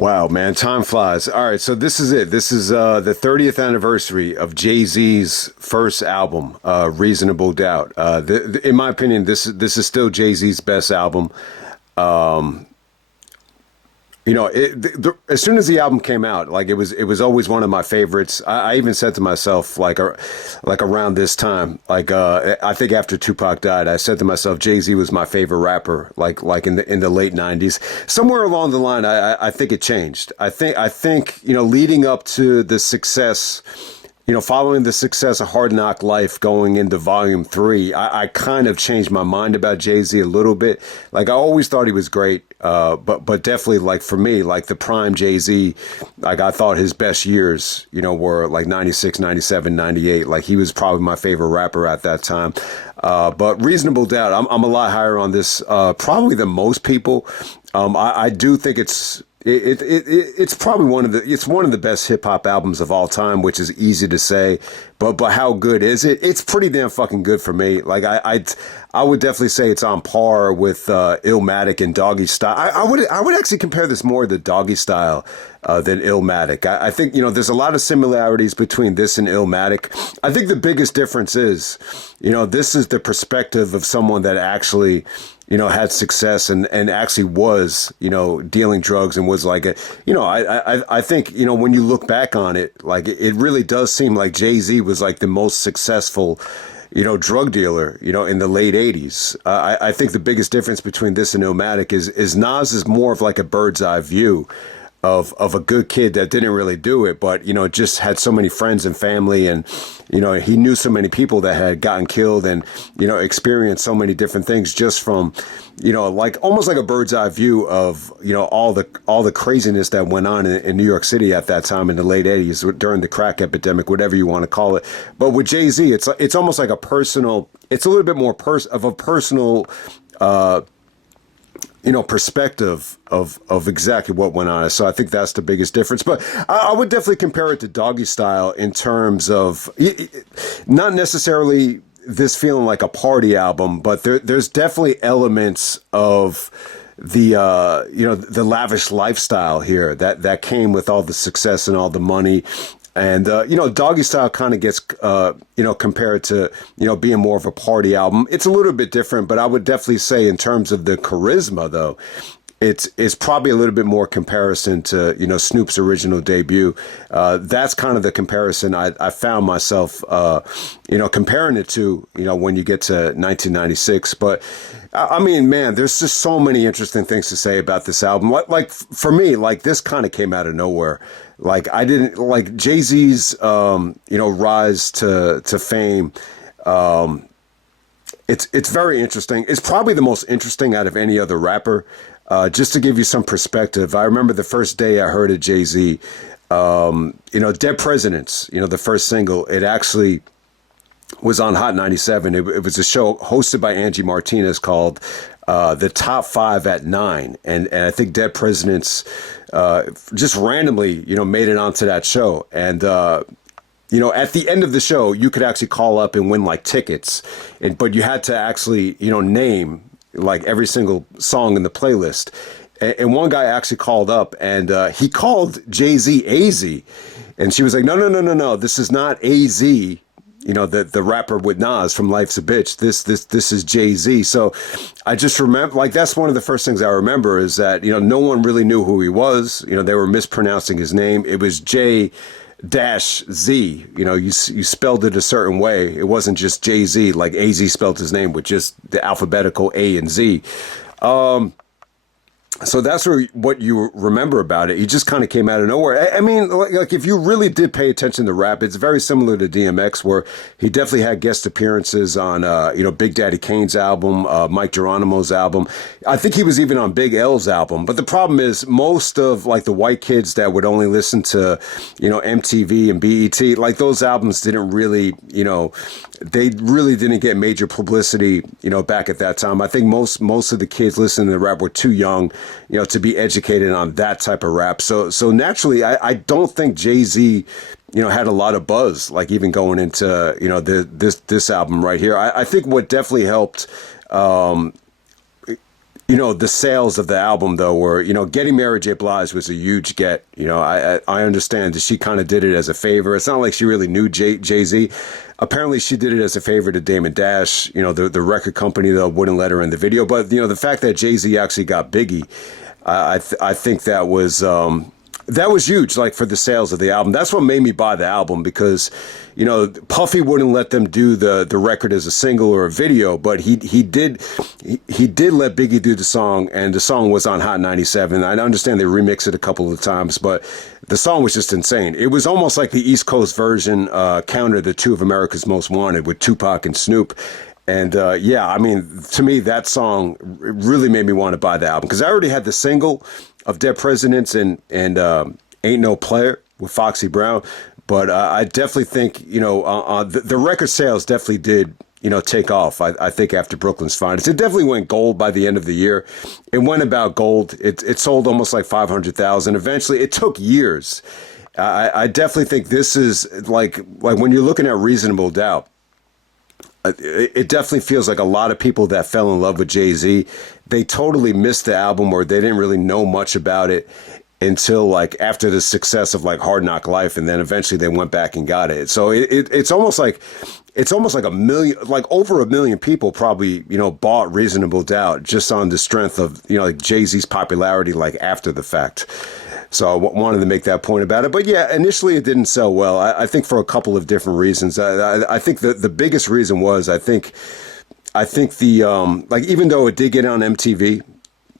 Wow, man, time flies. All right, so this is it. This is the 30th anniversary of Jay-Z's first album, Reasonable Doubt. In my opinion, this is still Jay-Z's best album. Um, as soon as the album came out, like it was always one of my favorites. I even said to myself, like around this time, I think after Tupac died, I said to myself, Jay-Z was my favorite rapper, like in the late '90s. Somewhere along the line, I think it changed. I think leading up to the success. Following the success of Hard Knock Life going into Volume 3, I kind of changed my mind about Jay-Z a little bit. Like, I always thought he was great, but definitely, like, for me, like, the prime Jay-Z, like, I thought his best years, were, like, 96, 97, 98. Like, he was probably my favorite rapper at that time. But Reasonable Doubt, I'm a lot higher on this, probably than most people. I do think it's probably one of the best hip hop albums of all time, which is easy to say, but how good is it? It's pretty damn fucking good for me. Like I would definitely say it's on par with Illmatic and Doggy Style. I would actually compare this more to Doggy Style than Illmatic. I think there's a lot of similarities between this and Illmatic. I think the biggest difference is this is the perspective of someone that actually had success and actually was, dealing drugs and was like I think, when you look back on it, like it really does seem like Jay-Z was like the most successful, drug dealer, in the late 80s. I think the biggest difference between this and Illmatic is Nas is more of like a bird's eye view of a good kid that didn't really do it, but just had so many friends and family, and he knew so many people that had gotten killed, and experienced so many different things just from like almost like a bird's eye view of all the craziness that went on in New York City at that time in the late 80s during the crack epidemic, whatever you want to call it. But with Jay-Z, it's almost like it's a little bit more of a personal perspective of exactly what went on. So I think that's the biggest difference. But I would definitely compare it to Doggy Style in terms of not necessarily this feeling like a party album, but there's definitely elements of the lavish lifestyle here that came with all the success and all the money. And, Doggy Style kind of gets, compared to, being more of a party album. It's a little bit different, but I would definitely say in terms of the charisma, though, it's probably a little bit more comparison to, Snoop's original debut. That's kind of the comparison I found myself, comparing it to, when you get to 1996. But I mean, man, there's just so many interesting things to say about this album. Like for me, like this kind of came out of nowhere. Like I didn't like Jay-Z's, rise to fame. It's very interesting. It's probably the most interesting out of any other rapper. Just to give you some perspective, I remember the first day I heard of Jay-Z, Dead Presidents, the first single, it actually was on Hot 97. It was a show hosted by Angie Martinez called The Top 5 at 9. And I think Dead Presidents just randomly, made it onto that show. And, at the end of the show, you could actually call up and win like tickets. But you had to actually, name like every single song in the playlist. And one guy actually called up and he called Jay-Z AZ. And she was like, no, this is not AZ. The rapper with Nas from Life's a Bitch. This is Jay-Z. So I just remember, like, that's one of the first things I remember is that, no one really knew who he was. They were mispronouncing his name. It was J dash Z, you spelled it a certain way. It wasn't just Jay-Z, like AZ spelled his name with just the alphabetical A and Z. So that's what you remember about it. He just kind of came out of nowhere. I mean, like if you really did pay attention to rap, it's very similar to DMX, where he definitely had guest appearances on, Big Daddy Kane's album, Mike Geronimo's album. I think he was even on Big L's album. But the problem is most of like the white kids that would only listen to, MTV and BET, like those albums didn't really, they really didn't get major publicity, back at that time. I think most of the kids listening to rap were too young, to be educated on that type of rap. So naturally, I don't think Jay-Z, had a lot of buzz, like even going into, this album right here. I think what definitely helped, the sales of the album though were, getting Mary J. Blige was a huge get. I understand that she kind of did it as a favor. It's not like she really knew Jay-Z. Apparently she did it as a favor to Damon Dash. The record company though wouldn't let her in the video. But the fact that Jay-Z actually got Biggie, I think that was huge, like for the sales of the album. That's what made me buy the album because, Puffy wouldn't let them do the record as a single or a video, but he did let Biggie do the song, and the song was on Hot 97. I understand they remixed it a couple of times, but the song was just insane. It was almost like the East Coast version counter the two of America's Most Wanted with Tupac and Snoop. And to me, that song really made me want to buy the album because I already had the single of Dead Presidents and Ain't No Player with Foxy Brown. But I definitely think, the record sales definitely did, take off. I think after Brooklyn's Finest, it definitely went gold by the end of the year. It went about gold. It sold almost like 500,000. Eventually, it took years. I definitely think this is like when you're looking at Reasonable Doubt, it definitely feels like a lot of people that fell in love with Jay-Z, they totally missed the album or they didn't really know much about it until like after the success of like Hard Knock Life, and then eventually they went back and got it. So it's almost like a million, like over a million people probably, bought Reasonable Doubt just on the strength of, like Jay-Z's popularity, like after the fact. So I wanted to make that point about it. But yeah, initially it didn't sell well. I think for a couple of different reasons. I think the biggest reason was I think the like even though it did get on MTV,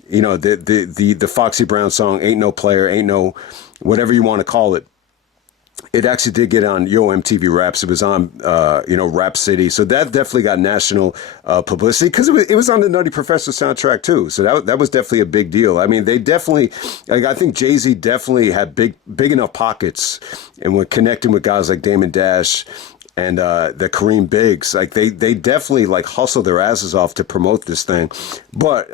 the Foxy Brown song Ain't No Player, Ain't No whatever you want to call it. It actually did get on Yo MTV Raps. It was on, Rap City. So that definitely got national publicity because it was on the Nutty Professor soundtrack too. So that was definitely a big deal. I mean, they definitely, like, I think Jay-Z definitely had big enough pockets, and when connecting with guys like Damon Dash and the Kareem Biggs, like they definitely like hustled their asses off to promote this thing. But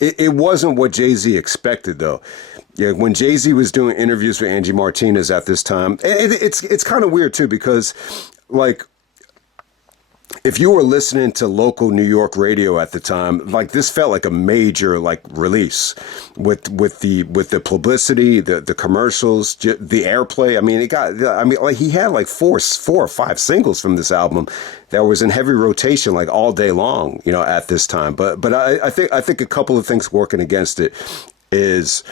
it wasn't what Jay-Z expected though. Yeah, when Jay-Z was doing interviews with Angie Martinez at this time, it's kind of weird too because, like, if you were listening to local New York radio at the time, like this felt like a major like release with the publicity, the commercials, the airplay. I mean, like he had like four or five singles from this album that was in heavy rotation like all day long, at this time. But I think a couple of things working against it is,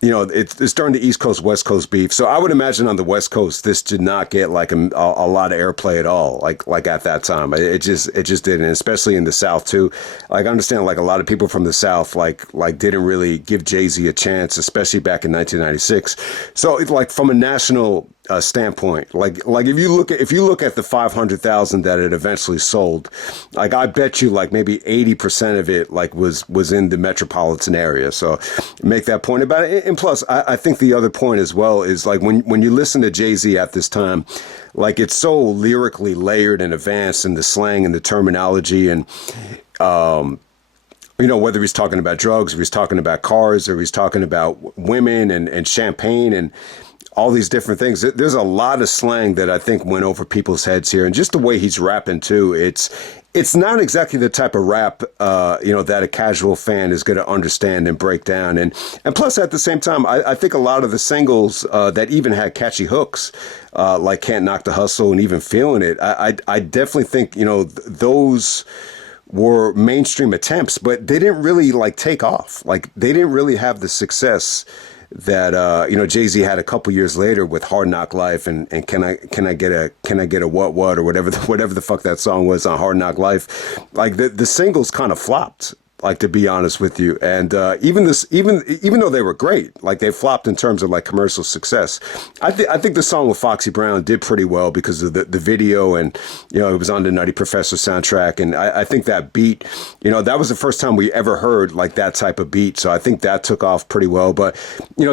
it's during the East Coast, West Coast beef. So I would imagine on the West Coast, this did not get like a lot of airplay at all. Like at that time, it just didn't, especially in the South too. Like I understand like a lot of people from the South, like didn't really give Jay-Z a chance, especially back in 1996. So like from a national standpoint, like if you look at the 500,000 that it eventually sold, like I bet you like maybe 80% of it like was in the metropolitan area. So make that point about it. And plus, I think the other point as well is like when you listen to Jay-Z at this time, like it's so lyrically layered and advanced in the slang and the terminology and whether he's talking about drugs or he's talking about cars or he's talking about women and champagne and all these different things. There's a lot of slang that I think went over people's heads here. And just the way he's rapping too, it's not exactly the type of rap, that a casual fan is going to understand and break down. And plus at the same time, I think a lot of the singles that even had catchy hooks, like Can't Knock the Hustle and even Feelin It, I definitely think, those were mainstream attempts, but they didn't really like take off. Like they didn't really have the success that Jay-Z had a couple years later with Hard Knock Life and can I get a what or whatever the fuck that song was on Hard Knock Life. Like the singles kind of flopped, like to be honest with you, and even though they were great, like they flopped in terms of like commercial success. I think the song with Foxy Brown did pretty well because of the video, and it was on the Nutty Professor soundtrack, and I think that beat, that was the first time we ever heard like that type of beat, so I think that took off pretty well. But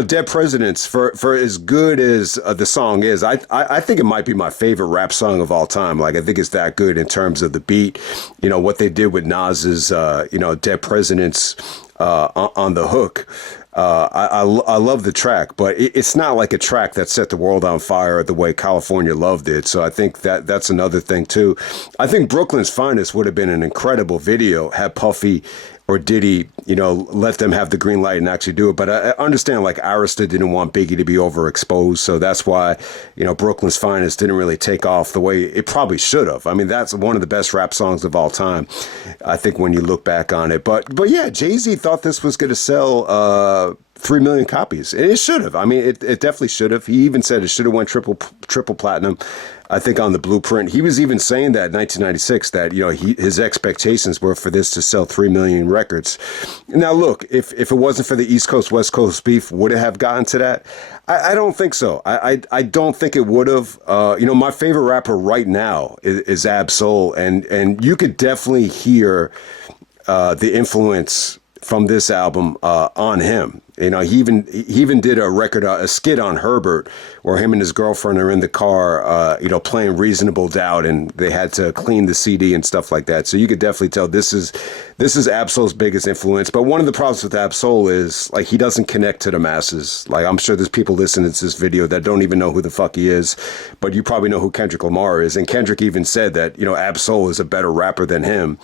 Dead Presidents, for as good as the song is, I think it might be my favorite rap song of all time. Like I think it's that good in terms of the beat, what they did with Nas's Dead Presidents on the hook. I love the track, but it's not like a track that set the world on fire the way California Love did. So I think that's another thing too. I think Brooklyn's Finest would have been an incredible video had Puffy or did he, let them have the green light and actually do it? But I understand, like, Arista didn't want Biggie to be overexposed, so that's why, Brooklyn's Finest didn't really take off the way it probably should have. I mean, that's one of the best rap songs of all time, I think, when you look back on it. But yeah, Jay-Z thought this was going to sell 3 million copies. And it should have. I mean, it definitely should have. He even said it should have went triple platinum, I think, on the blueprint. He was even saying that in 1996 that, his expectations were for this to sell 3 million records. Now, look, if it wasn't for the East Coast, West Coast beef, would it have gotten to that? I don't think so. I don't think it would have. My favorite rapper right now is Ab Soul. And you could definitely hear the influence from this album on him. He even did a skit on Herbert, where him and his girlfriend are in the car, playing Reasonable Doubt, and they had to clean the CD and stuff like that. So you could definitely tell this is Ab-Soul's biggest influence. But one of the problems with Ab-Soul is, like, he doesn't connect to the masses. Like, I'm sure there's people listening to this video that don't even know who the fuck he is, but you probably know who Kendrick Lamar is. And Kendrick even said that, Ab-Soul is a better rapper than him,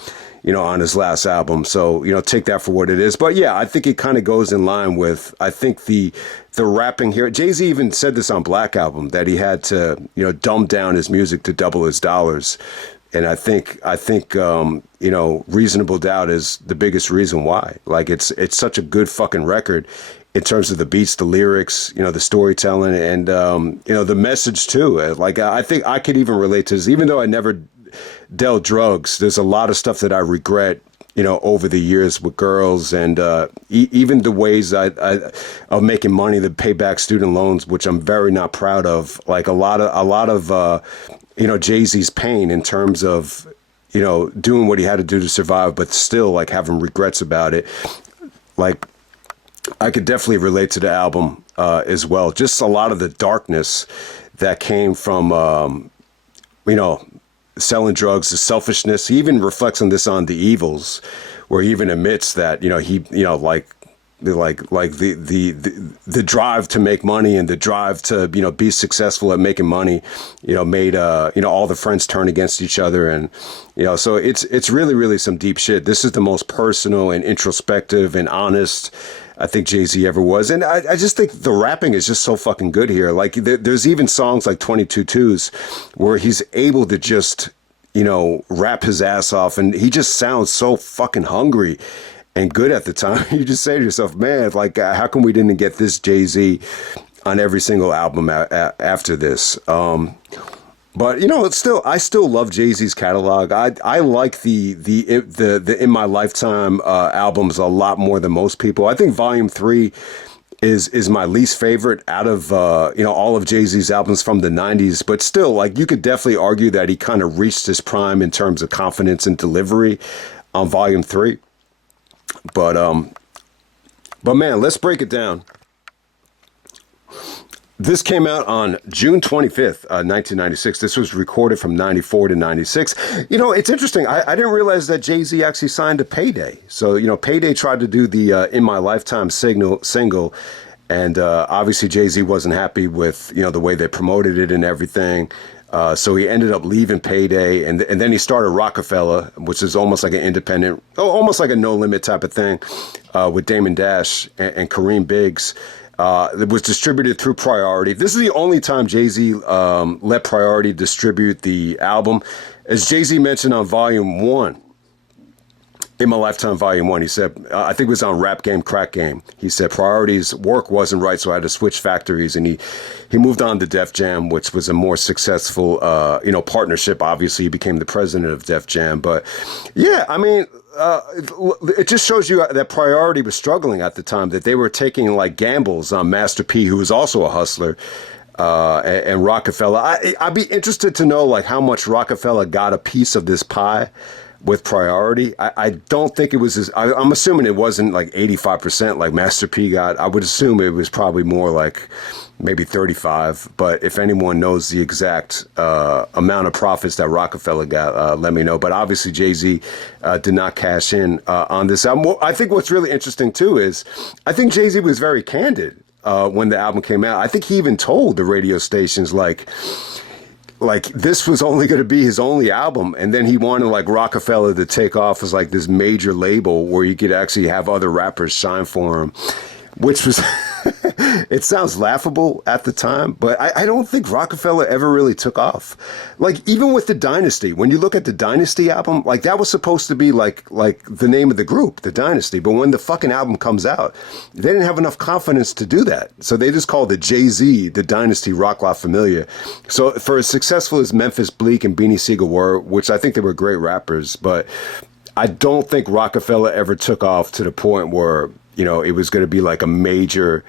on his last album. So, take that for what it is. But yeah, I think it kind of goes in line with, I think the rapping here. Jay-Z even said this on Black Album, that he had to, dumb down his music to double his dollars. And I think, Reasonable Doubt is the biggest reason why. Like, it's such a good fucking record in terms of the beats, the lyrics, the storytelling, and, the message too. Like, I think I could even relate to this, even though I never dealt drugs. There's a lot of stuff that I regret, over the years with girls, and even the ways of making money to pay back student loans, which I'm very not proud of. Like a lot of Jay-Z's pain in terms of, doing what he had to do to survive, but still, like, having regrets about it. Like, I could definitely relate to the album as well. Just a lot of the darkness that came from, selling drugs, the selfishness. He even reflects on this on The Evils, where he even admits that, the drive to make money and the drive to, be successful at making money, made, all the friends turn against each other. And, so it's really, really some deep shit. This is the most personal and introspective and honest I think Jay-Z ever was. And I just think the rapping is just so fucking good here. Like, there's even songs like 22 Twos where he's able to just, rap his ass off, and he just sounds so fucking hungry and good at the time. You just say to yourself, man, like, how come we didn't get this Jay-Z on every single album after this? But I still love Jay-Z's catalog. I like the In My Lifetime albums a lot more than most people. I think Volume 3 is my least favorite out of all of Jay-Z's albums from the 90s. But still, like, you could definitely argue that he kind of reached his prime in terms of confidence and delivery on Volume 3. But man, let's break it down. This came out on June 25th, 1996. This was recorded from 94 to 96. It's interesting. I didn't realize that Jay-Z actually signed to Payday. So, Payday tried to do the In My Lifetime single. And obviously Jay-Z wasn't happy with, the way they promoted it and everything. So he ended up leaving Payday. And then he started Rockefeller, which is almost like an independent, almost like a No Limit type of thing, with Damon Dash and Kareem Biggs. It was distributed through Priority. This is the only time Jay-Z let Priority distribute the album. As Jay-Z mentioned on Volume 1, In My Lifetime Volume 1, he said, I think it was on Rap Game, Crack Game. He said Priority's work wasn't right, so I had to switch factories. And he moved on to Def Jam, which was a more successful, partnership. Obviously, he became the president of Def Jam. But yeah, I mean, it just shows you that Priority was struggling at the time, that they were taking like gambles on Master P, who was also a hustler, and Rockefeller. I'd be interested to know, like, how much Rockefeller got a piece of this pie with Priority. I don't think it was I'm assuming it wasn't like 85% like Master P got. I would assume it was probably more like maybe 35. But if anyone knows the exact amount of profits that Rockefeller got, let me know. But obviously Jay-Z did not cash in on this album. Well, I think what's really interesting too is I think Jay-Z was very candid when the album came out. I think he even told the radio stations, like, like this was only going to be his only album, and then he wanted like Rockefeller to take off as like this major label where he could actually have other rappers shine for him, which was it sounds laughable at the time, but I don't think Rockefeller ever really took off. Like even with the Dynasty, when you look at the Dynasty album, like that was supposed to be like the name of the group, the Dynasty. But when the fucking album comes out, they didn't have enough confidence to do that. So they just called it Jay-Z, the Dynasty Rock La Familia. So for as successful as Memphis Bleek and Beanie Sigel were, which I think they were great rappers, but I don't think Rockefeller ever took off to the point where, you know, it was going to be like a major,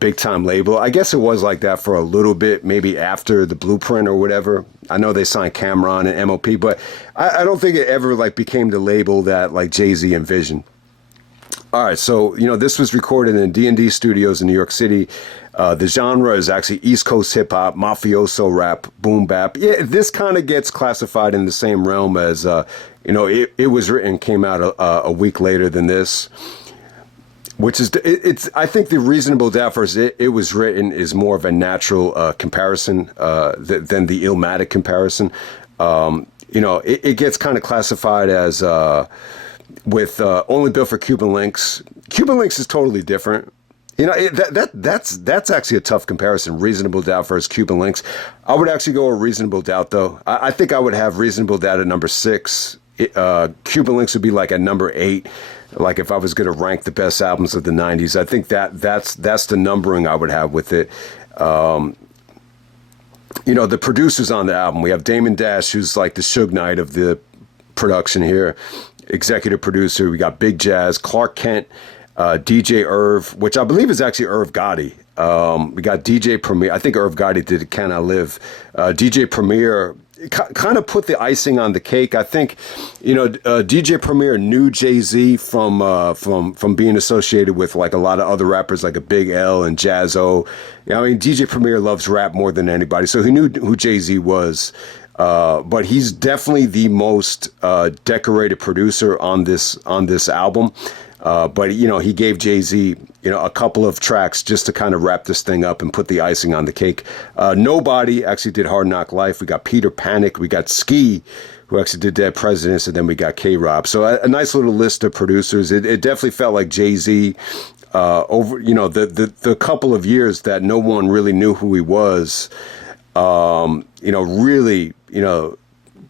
big time label. I guess it was like that for a little bit, maybe after the Blueprint or whatever. I know they signed Cameron and MOP, but I don't think it ever like became the label that like Jay-Z envisioned. All right, so, this was recorded in D&D studios in New York City. The genre is actually East Coast hip hop, mafioso rap, boom bap. Yeah, this kind of gets classified in the same realm as, it was written, came out a week later than this. Which is, I think the Reasonable Doubt versus It Was Written is more of a natural comparison than the Illmatic comparison. It gets kind of classified as with Only Built for Cuban Links. Cuban Links is totally different. That's actually a tough comparison. Reasonable Doubt versus Cuban Links. I would actually go with Reasonable Doubt though. I think I would have Reasonable Doubt at number 6. Cuban Links would be like at number 8. Like if I was going to rank the best albums of the 90s, I think that's the numbering I would have with it. The producers on the album, we have Damon Dash, who's like the Suge Knight of the production here, executive producer. We got Big Jazz, Clark Kent, DJ Irv, which I believe is actually Irv Gotti. We got DJ Premier. I think Irv Gotti did Can I Live. DJ Premier kind of put the icing on the cake. I think, DJ Premier knew Jay-Z from being associated with like a lot of other rappers like a Big L and Jaz-O. DJ Premier loves rap more than anybody, so he knew who Jay-Z was. But he's definitely the most decorated producer on this album. But he gave Jay-Z, a couple of tracks just to kind of wrap this thing up and put the icing on the cake. Nobody actually did Hard Knock Life. We got Peter Panic. We got Ski, who actually did Dead Presidents, and then we got K-Rob. So a nice little list of producers. It definitely felt like Jay-Z over, the couple of years that no one really knew who he was, really,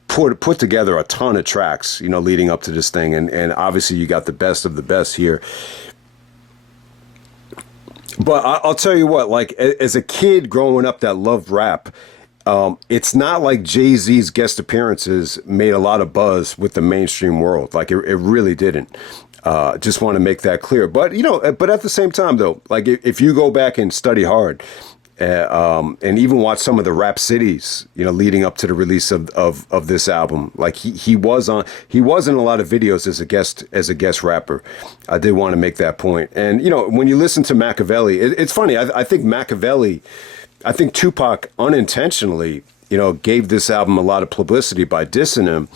put together a ton of tracks, leading up to this thing. And obviously you got the best of the best here. But I'll tell you what, like as a kid growing up that loved rap, it's not like Jay-Z's guest appearances made a lot of buzz with the mainstream world. Like it really didn't. Just want to make that clear. But, but at the same time though, like if you go back and study hard, and even watch some of the rap cities, leading up to the release of this album. Like he was in a lot of videos as a guest rapper. I did want to make that point. And when you listen to Machiavelli, it's funny. I think Tupac unintentionally, gave this album a lot of publicity by dissing him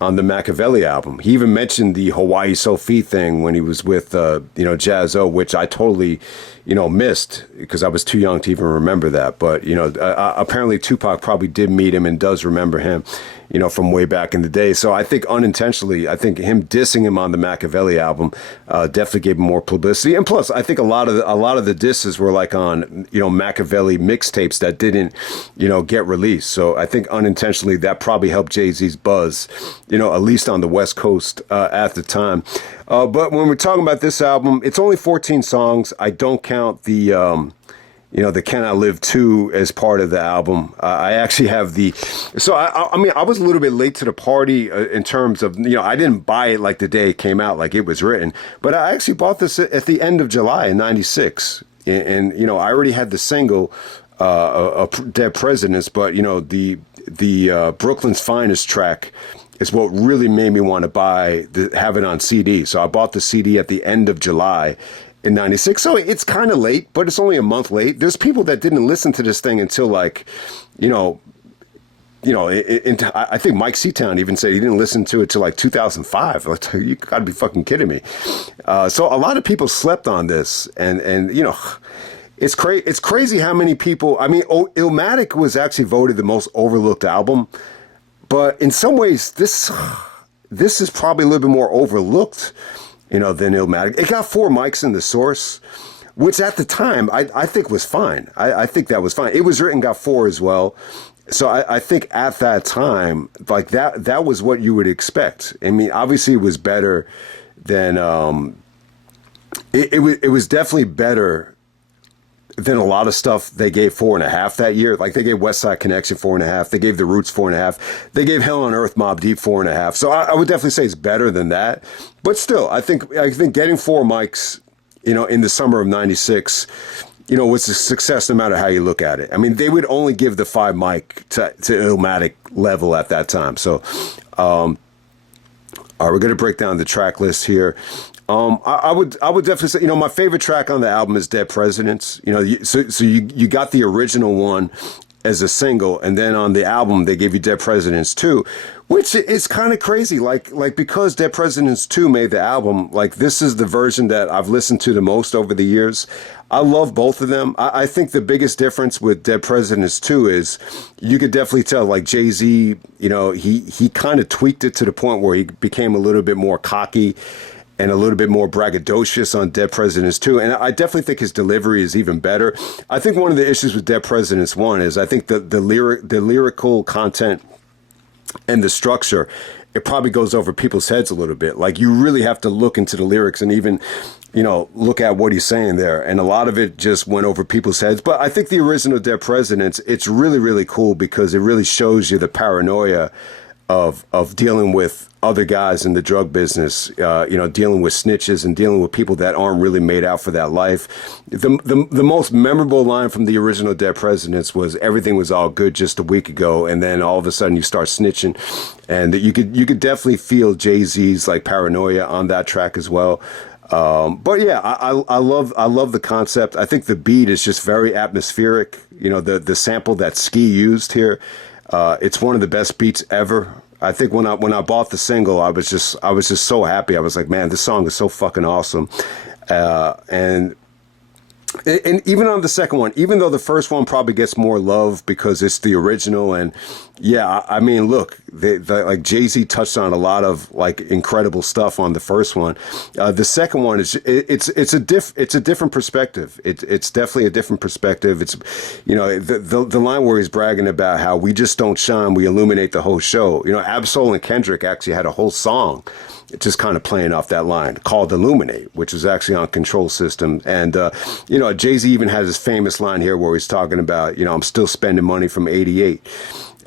on the Machiavelli album. He even mentioned the Hawaii Sophie thing when he was with, Jaz-O, which I totally, missed because I was too young to even remember that. But, apparently Tupac probably did meet him and does remember him, from way back in the day. So I think unintentionally, him dissing him on the Machiavelli album definitely gave him more publicity. And plus, I think a lot of the disses were like on, Machiavelli mixtapes that didn't, get released. So I think unintentionally that probably helped Jay-Z's buzz, at least on the West Coast at the time. But when we're talking about this album, it's only 14 songs. I don't count the Can I Live 2 as part of the album. I actually have so I was a little bit late to the party in terms of, I didn't buy it like the day it came out, like it was written, but I actually bought this at the end of July in 96. And I already had the single, Dead Presidents, but the Brooklyn's Finest track is what really made me want to have it on CD. So I bought the CD at the end of July in 96. So it's kind of late, but it's only a month late. There's people that didn't listen to this thing until like, I think Mike Seatown even said he didn't listen to it till like 2005. Like, you gotta be fucking kidding me. So a lot of people slept on this and It's crazy how many people. I mean, Illmatic was actually voted the most overlooked album, but in some ways, this is probably a little bit more overlooked, than Illmatic. It got 4 mics in the source, which at the time I think was fine. I think that was fine. It was written, got 4 as well. So I think at that time, like that was what you would expect. I mean, obviously it was better than it was definitely better than a lot of stuff they gave 4.5 that year. Like they gave West Side Connection 4.5. They gave The Roots 4.5. They gave Hell on Earth Mobb Deep 4.5. So I would definitely say it's better than that. But still, I think getting 4 mics, in the summer of '96, was a success no matter how you look at it. I mean, they would only give the 5 mic to Illmatic level at that time. So, all right, we're going to break down the track list here. I would definitely say, my favorite track on the album is Dead Presidents. So you got the original one as a single, and then on the album they gave you Dead Presidents 2, which is kind of crazy. Like because Dead Presidents 2 made the album, like this is the version that I've listened to the most over the years. I love both of them. I think the biggest difference with Dead Presidents 2 is you could definitely tell, like Jay-Z, he kind of tweaked it to the point where he became a little bit more cocky and a little bit more braggadocious on Dead Presidents 2. And I definitely think his delivery is even better. I think one of the issues with Dead Presidents 1 is I think the lyrical content and the structure, it probably goes over people's heads a little bit. Like you really have to look into the lyrics and even, look at what he's saying there. And a lot of it just went over people's heads. But I think the original Dead Presidents, it's really, really cool because it really shows you the paranoia of dealing with other guys in the drug business, dealing with snitches and dealing with people that aren't really made out for that life. The most memorable line from the original Dead Presidents was everything was all good just a week ago, and then all of a sudden you start snitching, and you could definitely feel Jay-Z's like paranoia on that track as well. But yeah, I love the concept. I think the beat is just very atmospheric. The sample that Ski used here. It's one of the best beats ever. I think when I bought the single, I was just so happy. I was like, man, this song is so fucking awesome. And even on the second one, even though the first one probably gets more love because it's the original, and yeah, I mean, look, like Jay-Z touched on a lot of like incredible stuff on the first one. The second one is it's a different perspective. It's definitely a different perspective. It's the line where he's bragging about how we just don't shine, we illuminate the whole show. Absol and Kendrick actually had a whole song just kind of playing off that line called Illuminate, which was actually on Control System. And, Jay-Z even has his famous line here where he's talking about, I'm still spending money from '88.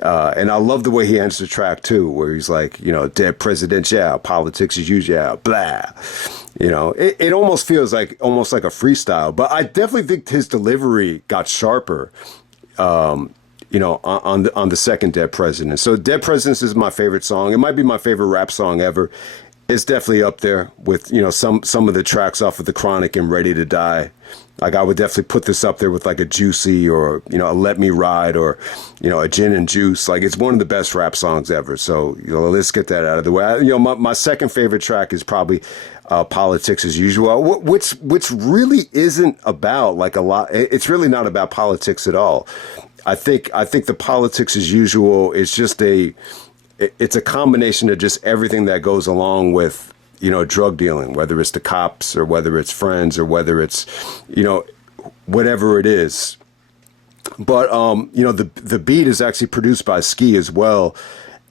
And I love the way he ends the track, too, where he's like, dead presidents, yeah, politics is usual, yeah, blah. It almost feels like a freestyle. But I definitely think his delivery got sharper, on the second Dead Presidents. So Dead Presidents is my favorite song. It might be my favorite rap song ever. It's definitely up there with, some of the tracks off of The Chronic and Ready to Die. Like I would definitely put this up there with like a Juicy or, a Let Me Ride or, a Gin and Juice. Like it's one of the best rap songs ever. So, let's get that out of the way. My second favorite track is probably Politics as Usual, which really isn't about like a lot. It's really not about politics at all. I think the Politics as Usual is just it's a combination of just everything that goes along with, drug dealing, whether it's the cops or whether it's friends or whether it's, whatever it is. But, the beat is actually produced by Ski as well.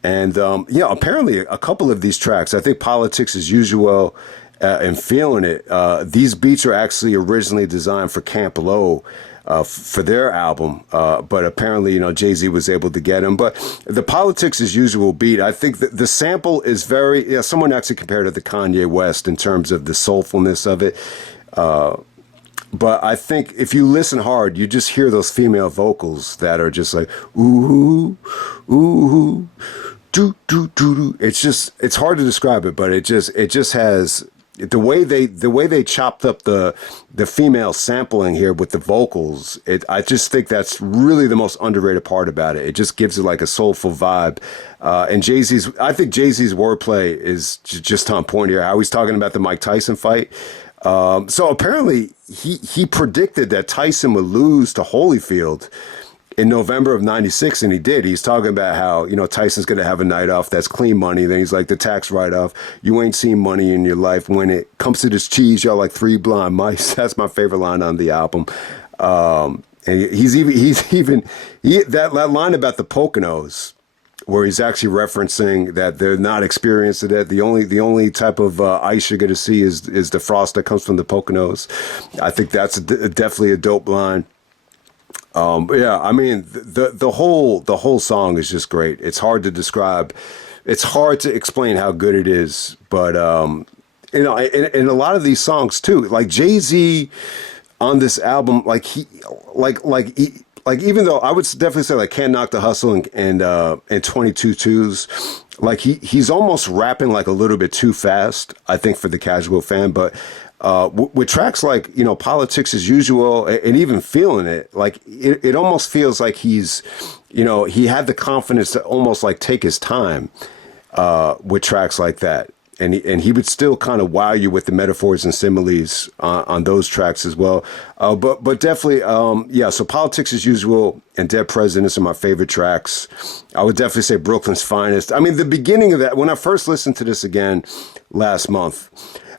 And, apparently a couple of these tracks, I think Politics as Usual and Feelin It, these beats are actually originally designed for Camp Lo. For their album, but apparently, Jay-Z was able to get him. But the Politics as Usual beat, I think the sample is very, someone actually compared it to Kanye West in terms of the soulfulness of it. But I think if you listen hard, you just hear those female vocals that are just like, ooh, ooh, doo, doo, doo, doo. It's hard to describe it, but it just has... The way they chopped up the female sampling here with the vocals, I just think that's really the most underrated part about it. It just gives it like a soulful vibe. And I think Jay-Z's wordplay is just on point here. How he's talking about the Mike Tyson fight. So apparently he predicted that Tyson would lose to Holyfield in November of '96, and he did. He's talking about how, Tyson's going to have a night off that's clean money. Then he's like, the tax write-off, you ain't seen money in your life. When it comes to this cheese, y'all like three blind mice. That's my favorite line on the album. And that line about the Poconos, where he's actually referencing that they're not experienced at it. The only type of ice you're going to see is the frost that comes from the Poconos. I think that's definitely a dope line. But yeah, I mean, the whole song is just great. It's hard to describe. It's hard to explain how good it is. But in a lot of these songs too, like Jay-Z on this album, even though I would definitely say like Can't Knock the Hustle and 22 Twos, like he's almost rapping like a little bit too fast, I think, for the casual fan. But with tracks like, Politics as Usual and even Feelin It, like it almost feels like he's, he had the confidence to almost like take his time with tracks like that. And he would still kind of wow you with the metaphors and similes on those tracks as well. But definitely, yeah, so Politics as Usual and Dead Presidents are my favorite tracks. I would definitely say Brooklyn's Finest. I mean, the beginning of that, when I first listened to this again last month,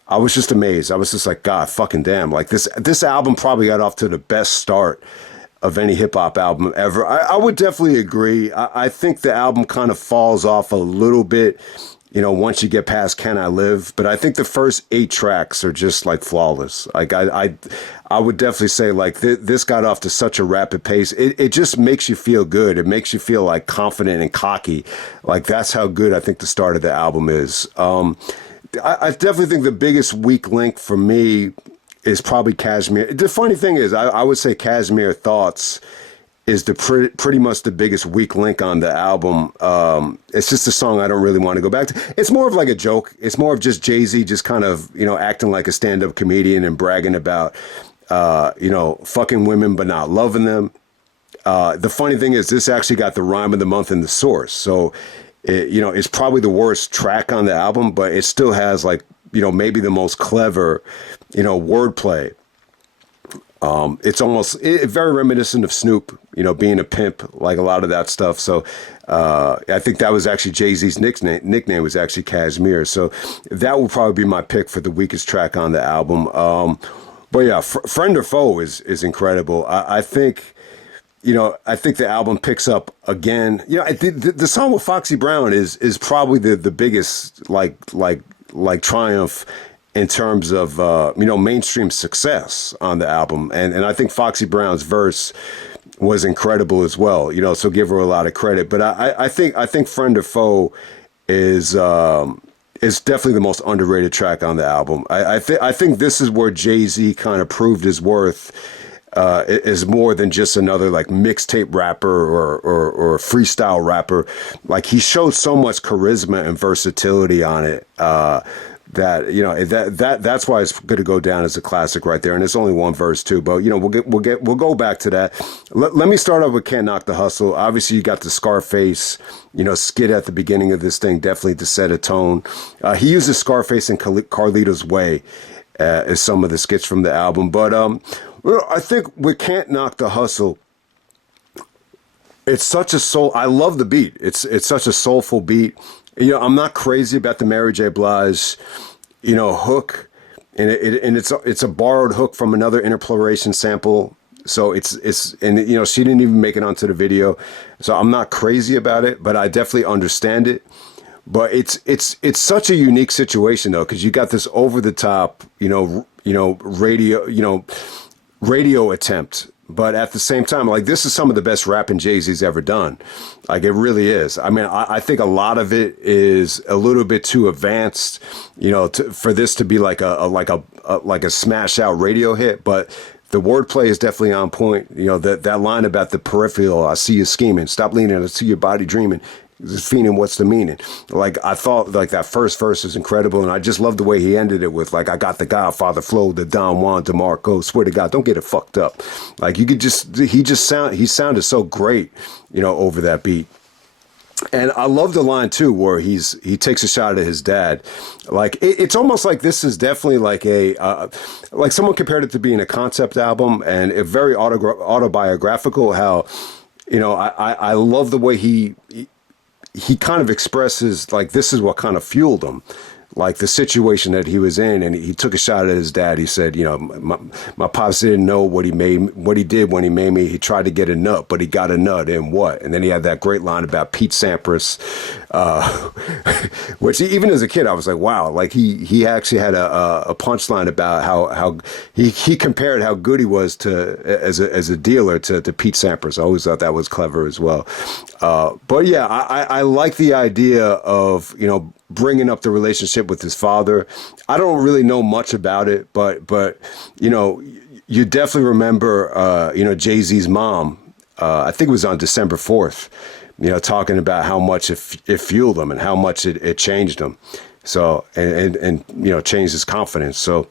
I was just amazed. I was just like, God fucking damn. Like this album probably got off to the best start of any hip hop album ever. I would definitely agree. I think the album kind of falls off a little bit, once you get past Can I Live, but I think the first 8 tracks are just like flawless. Like I would definitely say like this got off to such a rapid pace. It just makes you feel good. It makes you feel like confident and cocky. Like that's how good I think the start of the album is. I definitely think the biggest weak link for me is probably Cashmere. The funny thing is, I would say Cashmere Thoughts is pretty much the biggest weak link on the album. It's just a song I don't really want to go back to. It's more of like a joke. It's more of just Jay-Z just kind of, acting like a stand-up comedian and bragging about, fucking women but not loving them. The funny thing is this actually got the rhyme of the month in the source. So, it's probably the worst track on the album, but it still has like, maybe the most clever, wordplay. It's almost very reminiscent of Snoop, being a pimp, like a lot of that stuff. So I think that was actually Jay-Z's nickname was actually Cashmere. So that will probably be my pick for the weakest track on the album. But yeah, Friend or Foe is incredible. I think, I think the album picks up again. The song with Foxy Brown is probably the biggest like triumph in terms of mainstream success on the album, and I think Foxy Brown's verse was incredible as well. So give her a lot of credit. But I think Friend or Foe is definitely the most underrated track on the album. I think this is where Jay-Z kind of proved his worth. Is more than just another like mixtape rapper or freestyle rapper. Like he showed so much charisma and versatility on it that's why it's going to go down as a classic right there. And it's only one verse too, but we'll go back to that. Let me start off with Can't Knock the Hustle. Obviously, you got the Scarface skit at the beginning of this thing, definitely to set a tone. He uses Scarface and Carlito's Way as some of the skits from the album, but I think we Can't Knock the Hustle. It's such a soul. I love the beat. It's such a soulful beat. I'm not crazy about the Mary J. Blige, hook, and it's a borrowed hook from another interpolation sample. So it's she didn't even make it onto the video. So I'm not crazy about it, but I definitely understand it. But it's such a unique situation though, because you got this over the top, radio attempt, but at the same time, like this is some of the best rapping Jay-Z's ever done. Like it really is. I mean, I think a lot of it is a little bit too advanced, for this to be like a smash out radio hit, but the wordplay is definitely on point. That line about the peripheral, I see you scheming, stop leaning, I see your body dreaming. Fiending, what's the meaning? Like I thought, like that first verse is incredible, and I just love the way he ended it with like, I got the Godfather flow, the Don Juan DeMarco. Swear to God, don't get it fucked up. Like you could he sounded so great, over that beat. And I love the line too, where he takes a shot at his dad. Like it's almost like this is definitely like a like someone compared it to being a concept album and a very autobiographical. How I love the way he kind of expresses like this is what kind of fueled him, like the situation that he was in, and he took a shot at his dad. He said, my pops didn't know what he did when he made me. He tried to get a nut, but he got a nut, and what? And then he had that great line about Pete Sampras, which even as a kid I was like, wow, like he actually had a punchline about how he compared how good he was to as a dealer to Pete Sampras. I always thought that was clever as well. But yeah, I like the idea of bringing up the relationship with his father. I don't really know much about it, but you definitely remember Jay-Z's mom. I think it was on December 4th. Talking about how much it fueled him and how much it changed him. So and changed his confidence. So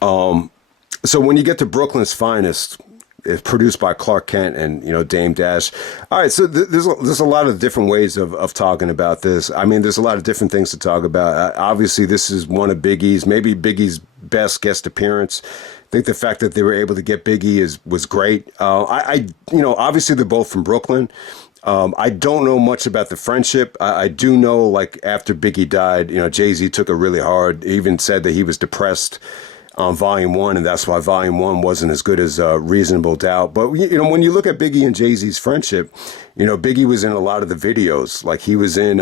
so when you get to Brooklyn's Finest, it's produced by Clark Kent and Dame Dash. All right, so there's a lot of different ways of talking about this. I mean, there's a lot of different things to talk about. Obviously, this is one of Biggie's, maybe Biggie's best guest appearance. I think the fact that they were able to get Biggie was great. Obviously they're both from Brooklyn. I don't know much about the friendship. I do know, like, after Biggie died, Jay-Z took it really hard. He even said that he was depressed on Volume 1, and that's why Volume 1 wasn't as good as Reasonable Doubt. But, when you look at Biggie and Jay-Z's friendship, Biggie was in a lot of the videos. Like, he was in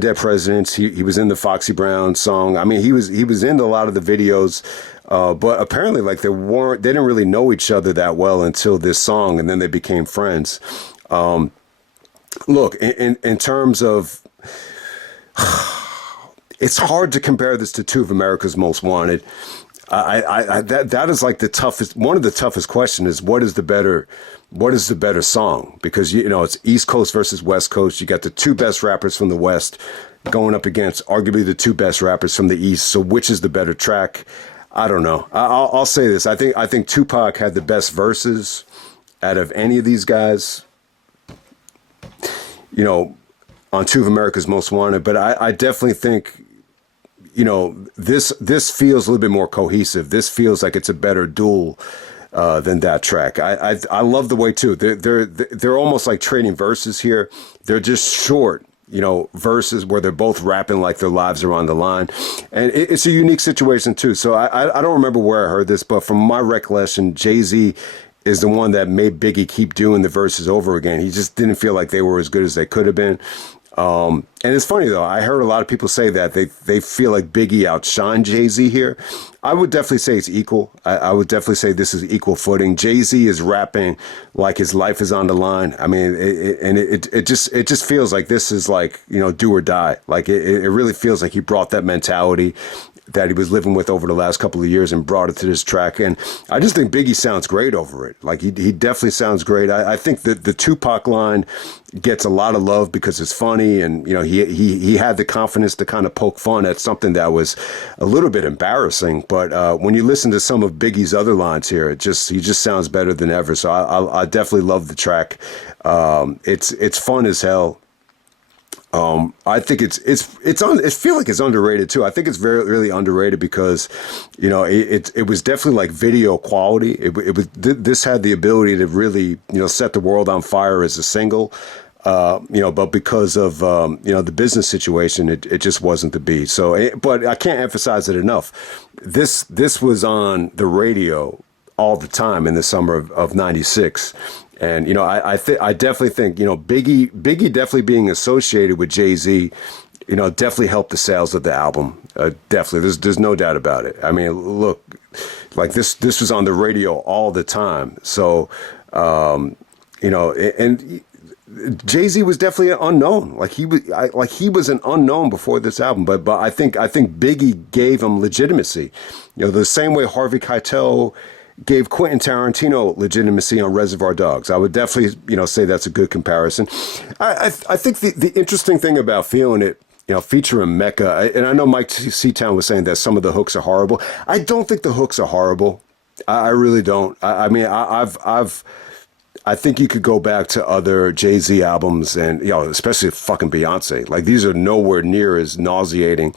Dead Presidents. He was in the Foxy Brown song. I mean, he was in a lot of the videos. But apparently, like, they didn't really know each other that well until this song, and then they became friends. Look, in terms of, it's hard to compare this to two of America's Most Wanted. That is like the toughest. One of the toughest questions is what is the better song? Because it's East Coast versus West Coast. You got the two best rappers from the West going up against arguably the two best rappers from the East. So which is the better track? I don't know. I'll say this. I think Tupac had the best verses out of any of these guys. On two of America's Most Wanted, but I definitely think, this feels a little bit more cohesive. This feels like it's a better duel than that track. I love the way too. They're almost like trading verses here. They're just short, verses where they're both rapping like their lives are on the line, and it's a unique situation too. So I don't remember where I heard this, but from my recollection, Jay-Z is the one that made Biggie keep doing the verses over again. He just didn't feel like they were as good as they could have been. And it's funny though, I heard a lot of people say that they feel like Biggie outshined Jay-Z here. I would definitely say it's equal. I would definitely say this is equal footing. Jay-Z is rapping like his life is on the line. I mean, it just feels like this is like, do or die. Like it really feels like he brought that mentality that he was living with over the last couple of years and brought it to this track. And I just think Biggie sounds great over it. Like he definitely sounds great. I think that the Tupac line gets a lot of love because it's funny, and he had the confidence to kind of poke fun at something that was a little bit embarrassing. But when you listen to some of Biggie's other lines here, he just sounds better than ever. So I definitely love the track. It's fun as hell. I think I feel like it's underrated too. I think it's really underrated because, it was definitely like video quality. This had the ability to really, set the world on fire as a single. But because of, the business situation, it just wasn't the beat. So, but I can't emphasize it enough. This was on the radio all the time in the summer of '96. And, I definitely think, Biggie definitely being associated with Jay-Z, definitely helped the sales of the album. Definitely. There's no doubt about it. I mean, look, like this was on the radio all the time. So, and Jay-Z was definitely an unknown. Like he was an unknown before this album. But I think Biggie gave him legitimacy. The same way Harvey Keitel gave Quentin Tarantino legitimacy on Reservoir Dogs. I would definitely, say that's a good comparison. I think the interesting thing about Feelin It, featuring Mecca, and I know Mike Seatown was saying that some of the hooks are horrible. I don't think the hooks are horrible. I really don't. I mean, I think you could go back to other Jay-Z albums and, especially fucking Beyonce. Like, these are nowhere near as nauseating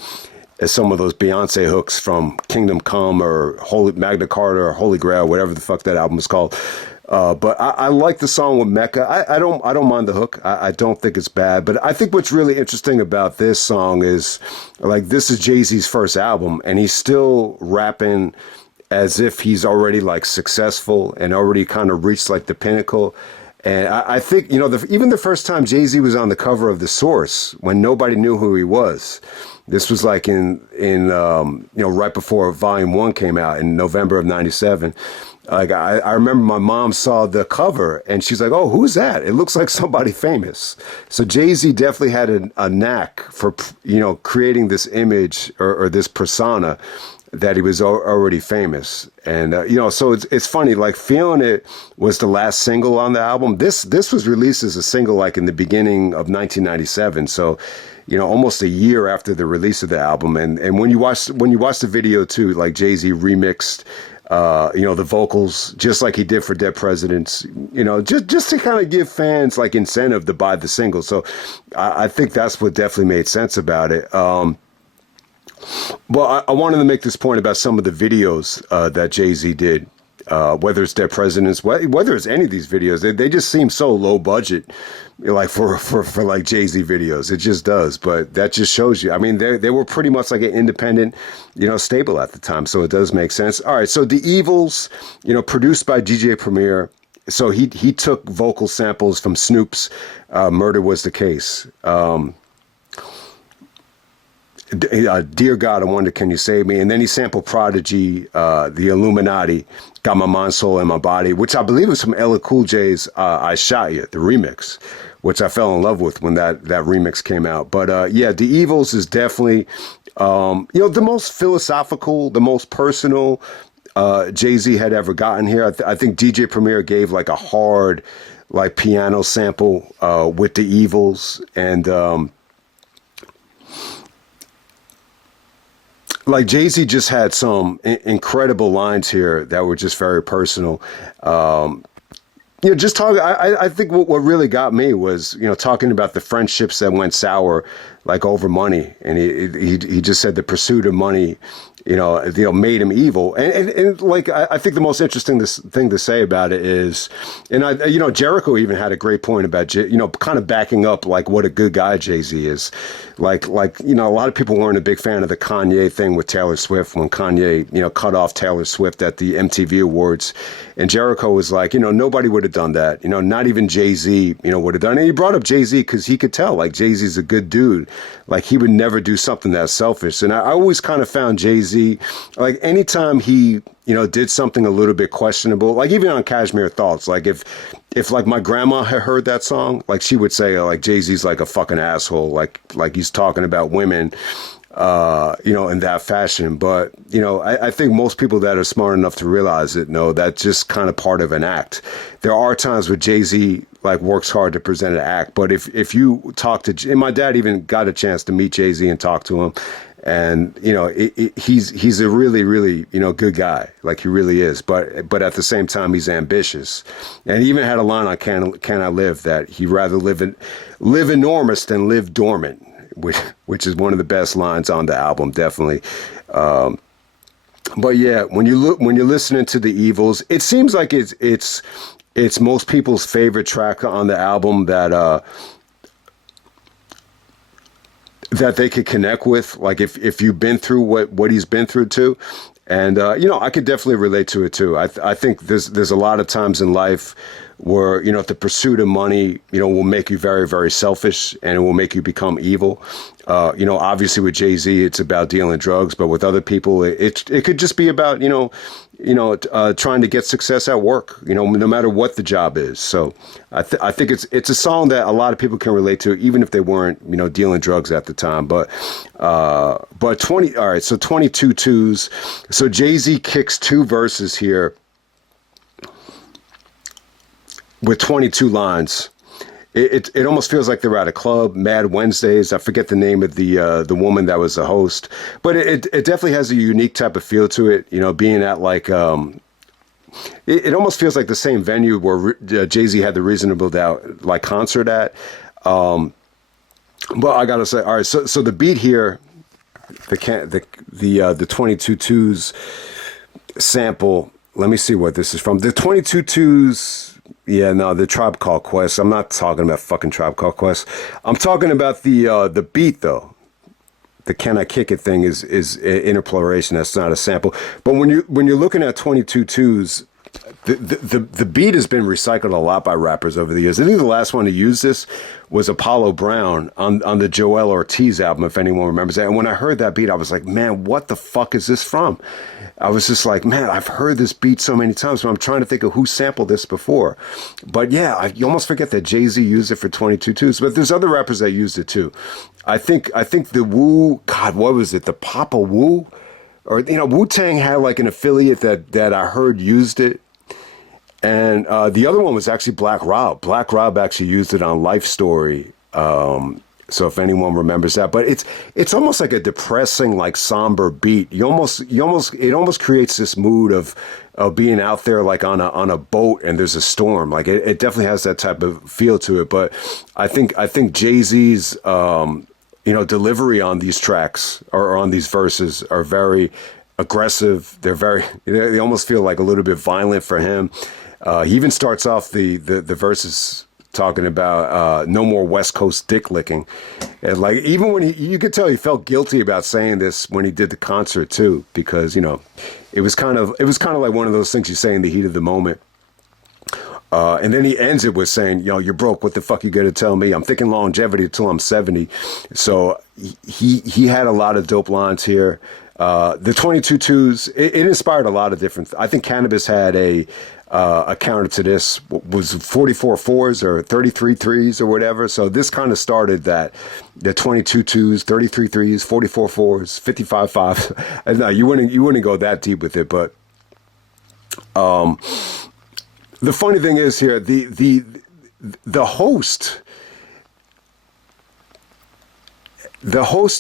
as some of those Beyonce hooks from Kingdom Come or Holy Magna Carta or Holy Grail, whatever the fuck that album is called. But I like the song with Mecca. I don't mind the hook. I don't think it's bad. But I think what's really interesting about this song is, like, this is Jay-Z's first album, and he's still rapping as if he's already, like, successful and already kind of reached, like, the pinnacle. And I think, even the first time Jay-Z was on the cover of The Source, when nobody knew who he was, this was like in right before Volume 1 came out in November of 97. Like, I remember my mom saw the cover and she's like, "Oh, who's that? It looks like somebody famous." So Jay-Z definitely had a knack for, creating this image or this persona that he was already famous. And, so it's funny, like, Feelin It was the last single on the album. This was released as a single, like, in the beginning of 1997. So, almost a year after the release of the album. And when you watch the video too, like, Jay-Z remixed, the vocals just like he did for Dead Presidents, just to kind of give fans, like, incentive to buy the single. So I think that's what definitely made sense about it. Well, I wanted to make this point about some of the videos that Jay-Z did, whether it's Dead Presidents, whether it's any of these videos. They just seem so low budget, like, for like Jay-Z videos. It just does. But that just shows you. I mean, they were pretty much like an independent, stable at the time. So it does make sense. All right. So The Evils, produced by DJ Premier. So he took vocal samples from Snoop's Murder Was the Case. Dear God, I Wonder Can You Save Me? And then he sampled Prodigy, The Illuminati, Got My Mind, Soul, and My Body, which I believe was from LL Cool J's I Shot You, the remix, which I fell in love with when that remix came out. But The Evils is definitely, the most philosophical, the most personal Jay-Z had ever gotten here. I think DJ Premier gave, like, a hard, like, piano sample with The Evils. And like, Jay-Z just had some incredible lines here that were just very personal. Just talking, I think what really got me was, talking about the friendships that went sour, like, over money. And he just said the pursuit of money, made him evil. And like, I think the most interesting thing to say about it is, and Jericho even had a great point about, kind of backing up, like, what a good guy Jay-Z is. Like, a lot of people weren't a big fan of the Kanye thing with Taylor Swift when Kanye, cut off Taylor Swift at the MTV Awards. And Jericho was like, nobody would have done that. Not even Jay-Z, would have done it. And he brought up Jay-Z because he could tell, like, Jay-Z's a good dude. Like, he would never do something that selfish. And I always kind of found Jay-Z, like, anytime he, did something a little bit questionable, like, even on Cashmere Thoughts, like, if like, my grandma had heard that song, like, she would say, like, Jay-Z's like a fucking asshole, like he's talking about women, in that fashion. But, I think most people that are smart enough to realize it know that's just kind of part of an act. There are times where Jay-Z, like, works hard to present an act. But if you talk to, and my dad even got a chance to meet Jay-Z and talk to him. And, he's a really, really, good guy. Like, he really is. But at the same time, he's ambitious. And he even had a line on Can I Live that he'd rather live enormous than live dormant, which is one of the best lines on the album, definitely. But yeah, when you're listening to The Evils, it seems like it's most people's favorite track on the album that they could connect with, like, if you've been through what he's been through too. And, I could definitely relate to it too. I think there's a lot of times in life where, the pursuit of money, will make you very, very selfish, and it will make you become evil. Obviously with Jay-Z, it's about dealing drugs, but with other people, it could just be about, trying to get success at work, no matter what the job is. So I think it's a song that a lot of people can relate to, even if they weren't, dealing drugs at the time. But 20, all right, so 22 twos. So Jay-Z kicks two verses here with 22 lines. It almost feels like they're at a club, Mad Wednesdays. I forget the name of the woman that was the host, but it definitely has a unique type of feel to it. Being at, like, it almost feels like the same venue where Jay-Z had the Reasonable Doubt like concert at. But I gotta say, all right, so the beat here, the 22 twos sample. Let me see what this is from. The 22 twos. Yeah, no, the Tribe Called Quest. I'm not talking about fucking Tribe Called Quest. I'm talking about the beat though. The "Can I Kick It" thing is interpolaration. That's not a sample. But when you're looking at 22 twos, the beat has been recycled a lot by rappers over the years. I think the last one to use this was Apollo Brown on the Joel Ortiz album, if anyone remembers that. And when I heard that beat, I was like, man, what the fuck is this from? I was just like, man, I've heard this beat so many times, but I'm trying to think of who sampled this before. But yeah, you almost forget that Jay-Z used it for 22 twos, but there's other rappers that used it too. I think the Wu, God, what was it? The Papa Wu? Or, Wu-Tang had like an affiliate that I heard used it. And the other one was actually Black Rob. Black Rob actually used it on Life Story. So if anyone remembers that, but it's almost like a depressing, like somber beat. It almost creates this mood of being out there like on a boat and there's a storm. Like it definitely has that type of feel to it. But I think Jay-Z's delivery on these tracks or on these verses are very aggressive. They almost feel like a little bit violent for him. He even starts off the verses talking about no more West Coast dick licking, and like even when you could tell he felt guilty about saying this when he did the concert too, because it was kind of like one of those things you say in the heat of the moment. And then he ends it with saying, you're broke. What the fuck you gonna tell me? I'm thinking longevity until I'm 70. So he had a lot of dope lines here. The 22 twos, it inspired a lot of different. I think Cannabis had a counter to this, was 44 fours or 33 threes or whatever. So this kind of started that, the 22 twos, 33 threes, 44 fours, 55 fives. No, you wouldn't go that deep with it, but the funny thing is here, the host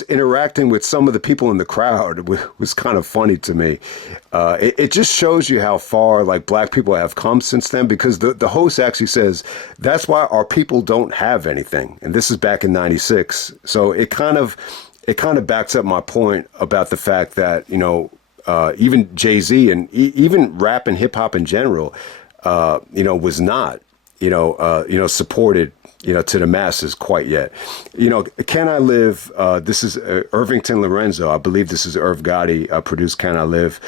interacting with some of the people in the crowd was kind of funny to me. It just shows you how far like black people have come since then, because the host actually says that's why our people don't have anything, and this is back in '96. So it kind of backs up my point about the fact that even Jay-Z and even rap and hip hop in general, was not supported to the masses quite yet. Can I Live? This is Irvington Lorenzo. I believe this is Irv Gotti produced Can I Live.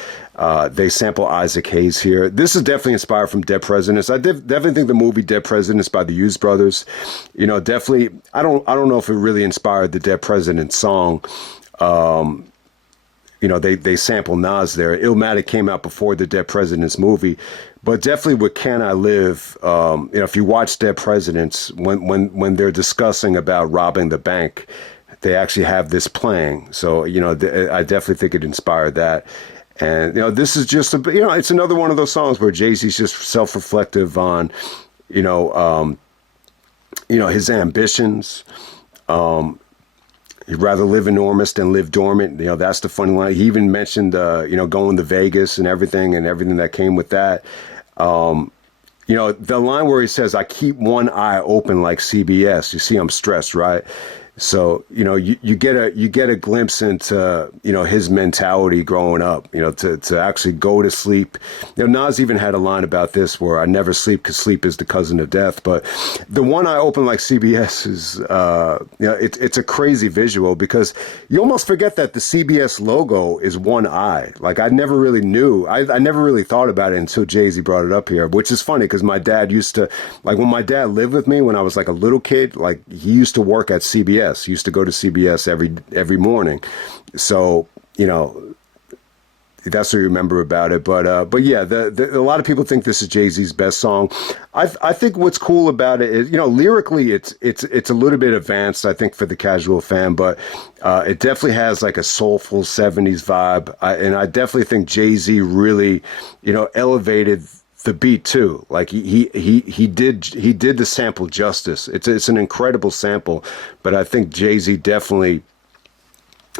They sample Isaac Hayes here. This is definitely inspired from Dead Presidents. I definitely think the movie Dead Presidents by the Hughes Brothers, definitely. I don't know if it really inspired the Dead Presidents song. They sample Nas there. Illmatic came out before the Dead Presidents movie, but definitely with Can I Live, if you watch Dead Presidents, when they're discussing about robbing the bank, they actually have this playing. So, I definitely think it inspired that. And, this is just, it's another one of those songs where Jay-Z's just self-reflective on, his ambitions. He'd rather live enormous than live dormant. That's the funny line. He even mentioned, going to Vegas and everything that came with that. The line where he says, I keep one eye open like CBS. You see, I'm stressed, right? So, you get a glimpse into, his mentality growing up, to actually go to sleep. Nas even had a line about this where I never sleep because sleep is the cousin of death. But the one eye open like CBS is, it's a crazy visual, because you almost forget that the CBS logo is one eye. Like I never really knew. I never really thought about it until Jay-Z brought it up here, which is funny because my dad used to, like when my dad lived with me when I was like a little kid, like he used to work at CBS. He used to go to CBS every morning. So, that's what you remember about it. But yeah, a lot of people think this is Jay-Z's best song. I think what's cool about it is, lyrically it's a little bit advanced, I think, for the casual fan, but it definitely has like a soulful 70s vibe. And I definitely think Jay-Z really, elevated the beat too. Like he did the sample justice. It's an incredible sample, but I think Jay-Z definitely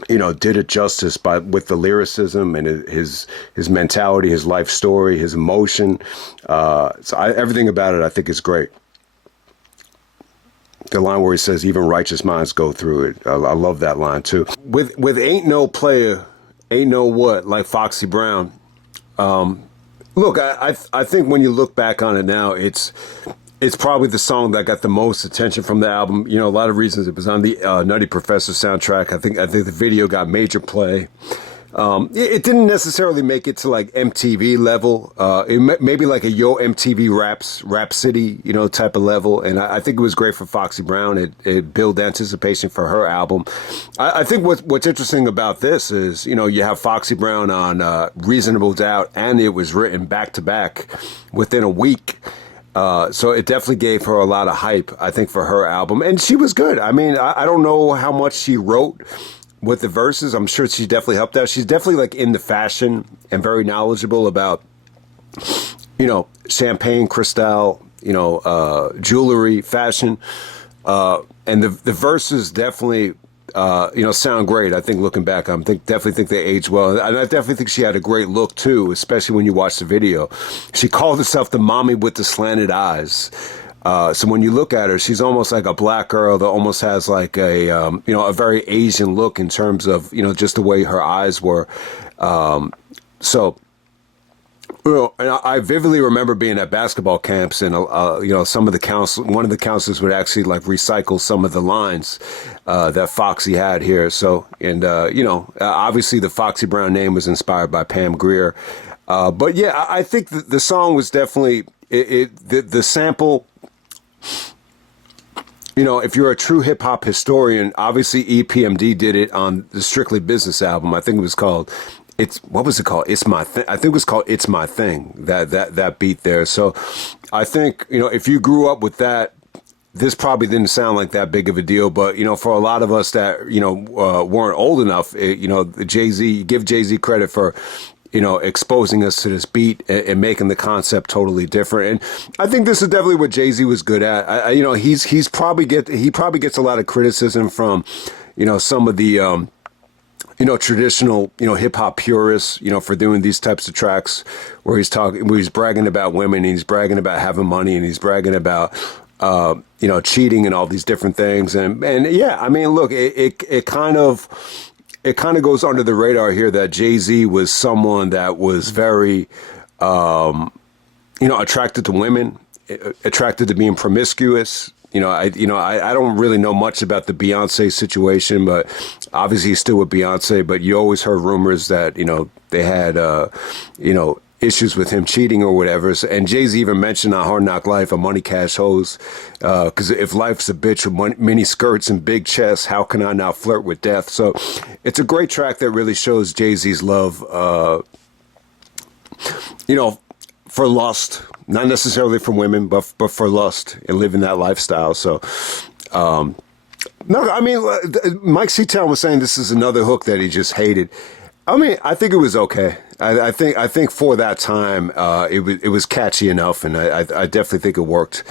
did it justice by with the lyricism and his mentality, his life story, his emotion. Everything about it, I think, is great. The line where he says, "Even righteous minds go through it." I love that line too. With "Ain't No Player, Ain't No What," like Foxy Brown. Look, I think when you look back on it now, it's probably the song that got the most attention from the album. A lot of reasons. It was on the Nutty Professor soundtrack. I think the video got major play. It didn't necessarily make it to like MTV level. Maybe like a Yo MTV Rhapsody, type of level. And I think it was great for Foxy Brown. It built anticipation for her album. I think what's interesting about this is, you have Foxy Brown on Reasonable Doubt, and it was written back to back within a week. So it definitely gave her a lot of hype, I think, for her album. And she was good. I mean, I don't know how much she wrote with the verses. I'm sure she definitely helped out. She's definitely like into fashion and very knowledgeable about, champagne, crystal, jewelry, fashion. And the verses definitely, sound great. I think looking back, definitely think they aged well. And I definitely think she had a great look too, especially when you watch the video. She called herself the mommy with the slanted eyes. So when you look at her, she's almost like a black girl that almost has like a very Asian look in terms of, just the way her eyes were. So, and I vividly remember being at basketball camps, and some of one of the counselors would actually like recycle some of the lines that Foxy had here. So, and obviously the Foxy Brown name was inspired by Pam Grier, but yeah, I think the song was definitely the sample. If you're a true hip hop historian, obviously EPMD did it on the Strictly Business album. I think it was called. What was it called? It's My Thing. I think it was called It's My Thing, that beat there. So I think, if you grew up with that, this probably didn't sound like that big of a deal. But, for a lot of us that, weren't old enough, Jay-Z, give Jay-Z credit for, exposing us to this beat and making the concept totally different. And I think this is definitely what Jay-Z was good at. He probably gets a lot of criticism from, some of the, traditional, hip hop purists, for doing these types of tracks where he's bragging about women, and he's bragging about having money, and he's bragging about, cheating and all these different things. And yeah, I mean, look, it kind of goes under the radar here that Jay-Z was someone that was very, attracted to women, attracted to being promiscuous. I don't really know much about the Beyonce situation, but obviously he's still with Beyonce. But you always heard rumors that, they had, issues with him cheating or whatever. And Jay-Z even mentioned on Hard Knock Life, a money cash hose. Because if life's a bitch with mini skirts and big chests, how can I not flirt with death? So it's a great track that really shows Jay-Z's love, for lust, not necessarily for women, but for lust and living that lifestyle. So, no, I mean, Mike Seatown was saying this is another hook that he just hated. I mean, I think it was okay. I think for that time, it was catchy enough, and I definitely think it worked.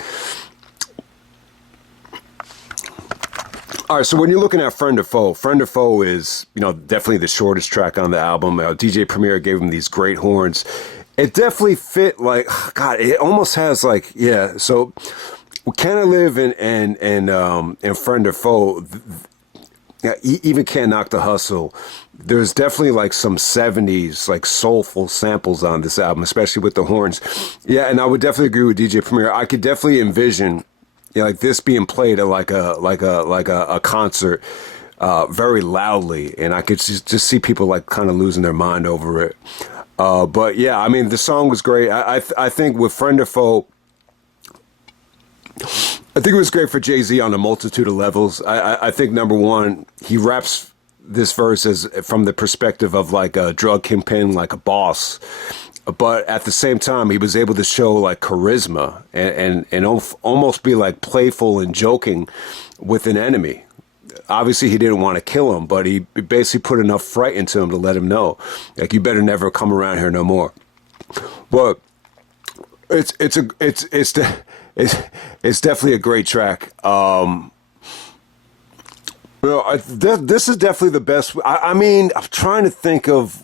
All right, so when you're looking at Friend or Foe is, definitely the shortest track on the album. DJ Premier gave him these great horns. It definitely fit, like, God, it almost has like, yeah. So Can I Live and Friend or Foe, even Can't Knock the Hustle. There's definitely like some 70s like soulful samples on this album, especially with the horns. Yeah, and I would definitely agree with DJ Premier. I could definitely envision like this being played at like a concert very loudly, and I could just see people like kind of losing their mind over it. But yeah, I mean, the song was great. I think with Friend or Foe, I think it was great for Jay-Z on a multitude of levels. I think number one, he raps this verse as from the perspective of like a drug kingpin, like a boss. But at the same time, he was able to show like charisma and almost be like playful and joking with an enemy. Obviously, he didn't want to kill him, but he basically put enough fright into him to let him know, like, you better never come around here no more. But it's definitely a great track. Well, this is definitely the best. I mean, I'm trying to think of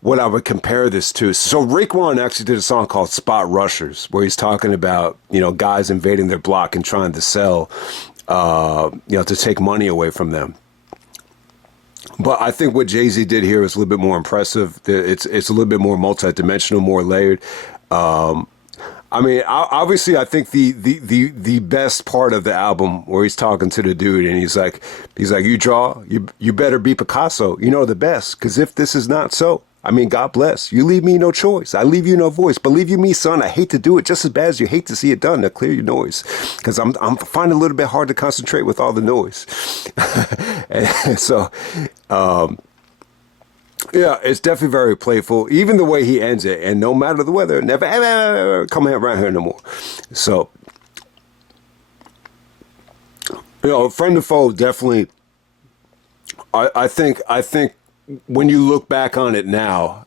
what I would compare this to. So Raekwon actually did a song called Spot Rushers, where he's talking about, guys invading their block and trying to sell, to take money away from them. But I think what Jay-Z did here is a little bit more impressive. It's a little bit more multidimensional, more layered. I mean, obviously, I think the best part of the album where he's talking to the dude and he's like, you draw, you better be Picasso, the best, because if this is not so, I mean, God bless. You leave me no choice. I leave you no voice. Believe you me, son, I hate to do it just as bad as you hate to see it done. Now clear your noise, because I'm finding a little bit hard to concentrate with all the noise. And so, yeah, it's definitely very playful. Even the way he ends it, and no matter the weather, never ever come around here no more. So, friend and foe definitely. I think when you look back on it now,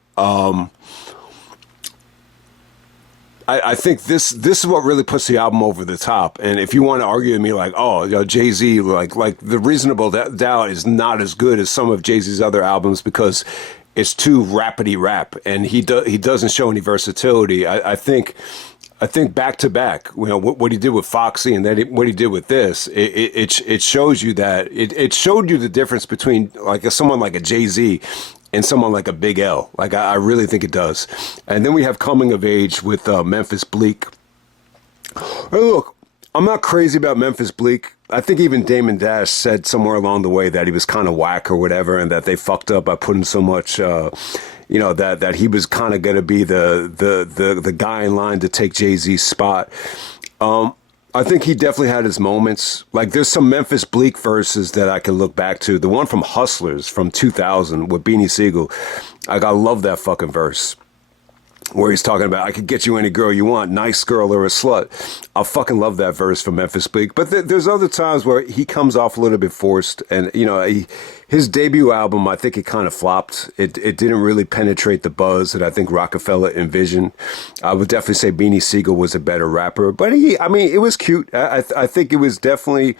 I think this is what really puts the album over the top. And if you want to argue with me like, oh, Jay-Z, like the Reasonable Doubt is not as good as some of Jay-Z's other albums because it's too rapidy rap, and he doesn't show any versatility. I think back to back, what he did with Foxy and then what he did with this, it shows you that it showed you the difference between like someone like a Jay-Z and someone like a Big L. Like I really think it does. And then we have Coming of Age with Memphis Bleek. Hey, look, I'm not crazy about Memphis Bleek. I think even Damon Dash said somewhere along the way that he was kind of whack or whatever, and that they fucked up by putting so much. That he was kind of going to be the guy in line to take Jay-Z's spot. I think he definitely had his moments. Like there's some Memphis Bleek verses that I can look back to. The one from Hustlers from 2000 with Beanie Siegel. Like I love that fucking verse. Where he's talking about, I could get you any girl you want, nice girl or a slut. I fucking love that verse from Memphis Bleek. But there's other times where he comes off a little bit forced. And, his debut album, I think it kind of flopped. It didn't really penetrate the buzz that I think Rockefeller envisioned. I would definitely say Beanie Siegel was a better rapper. But it was cute. I think it was definitely,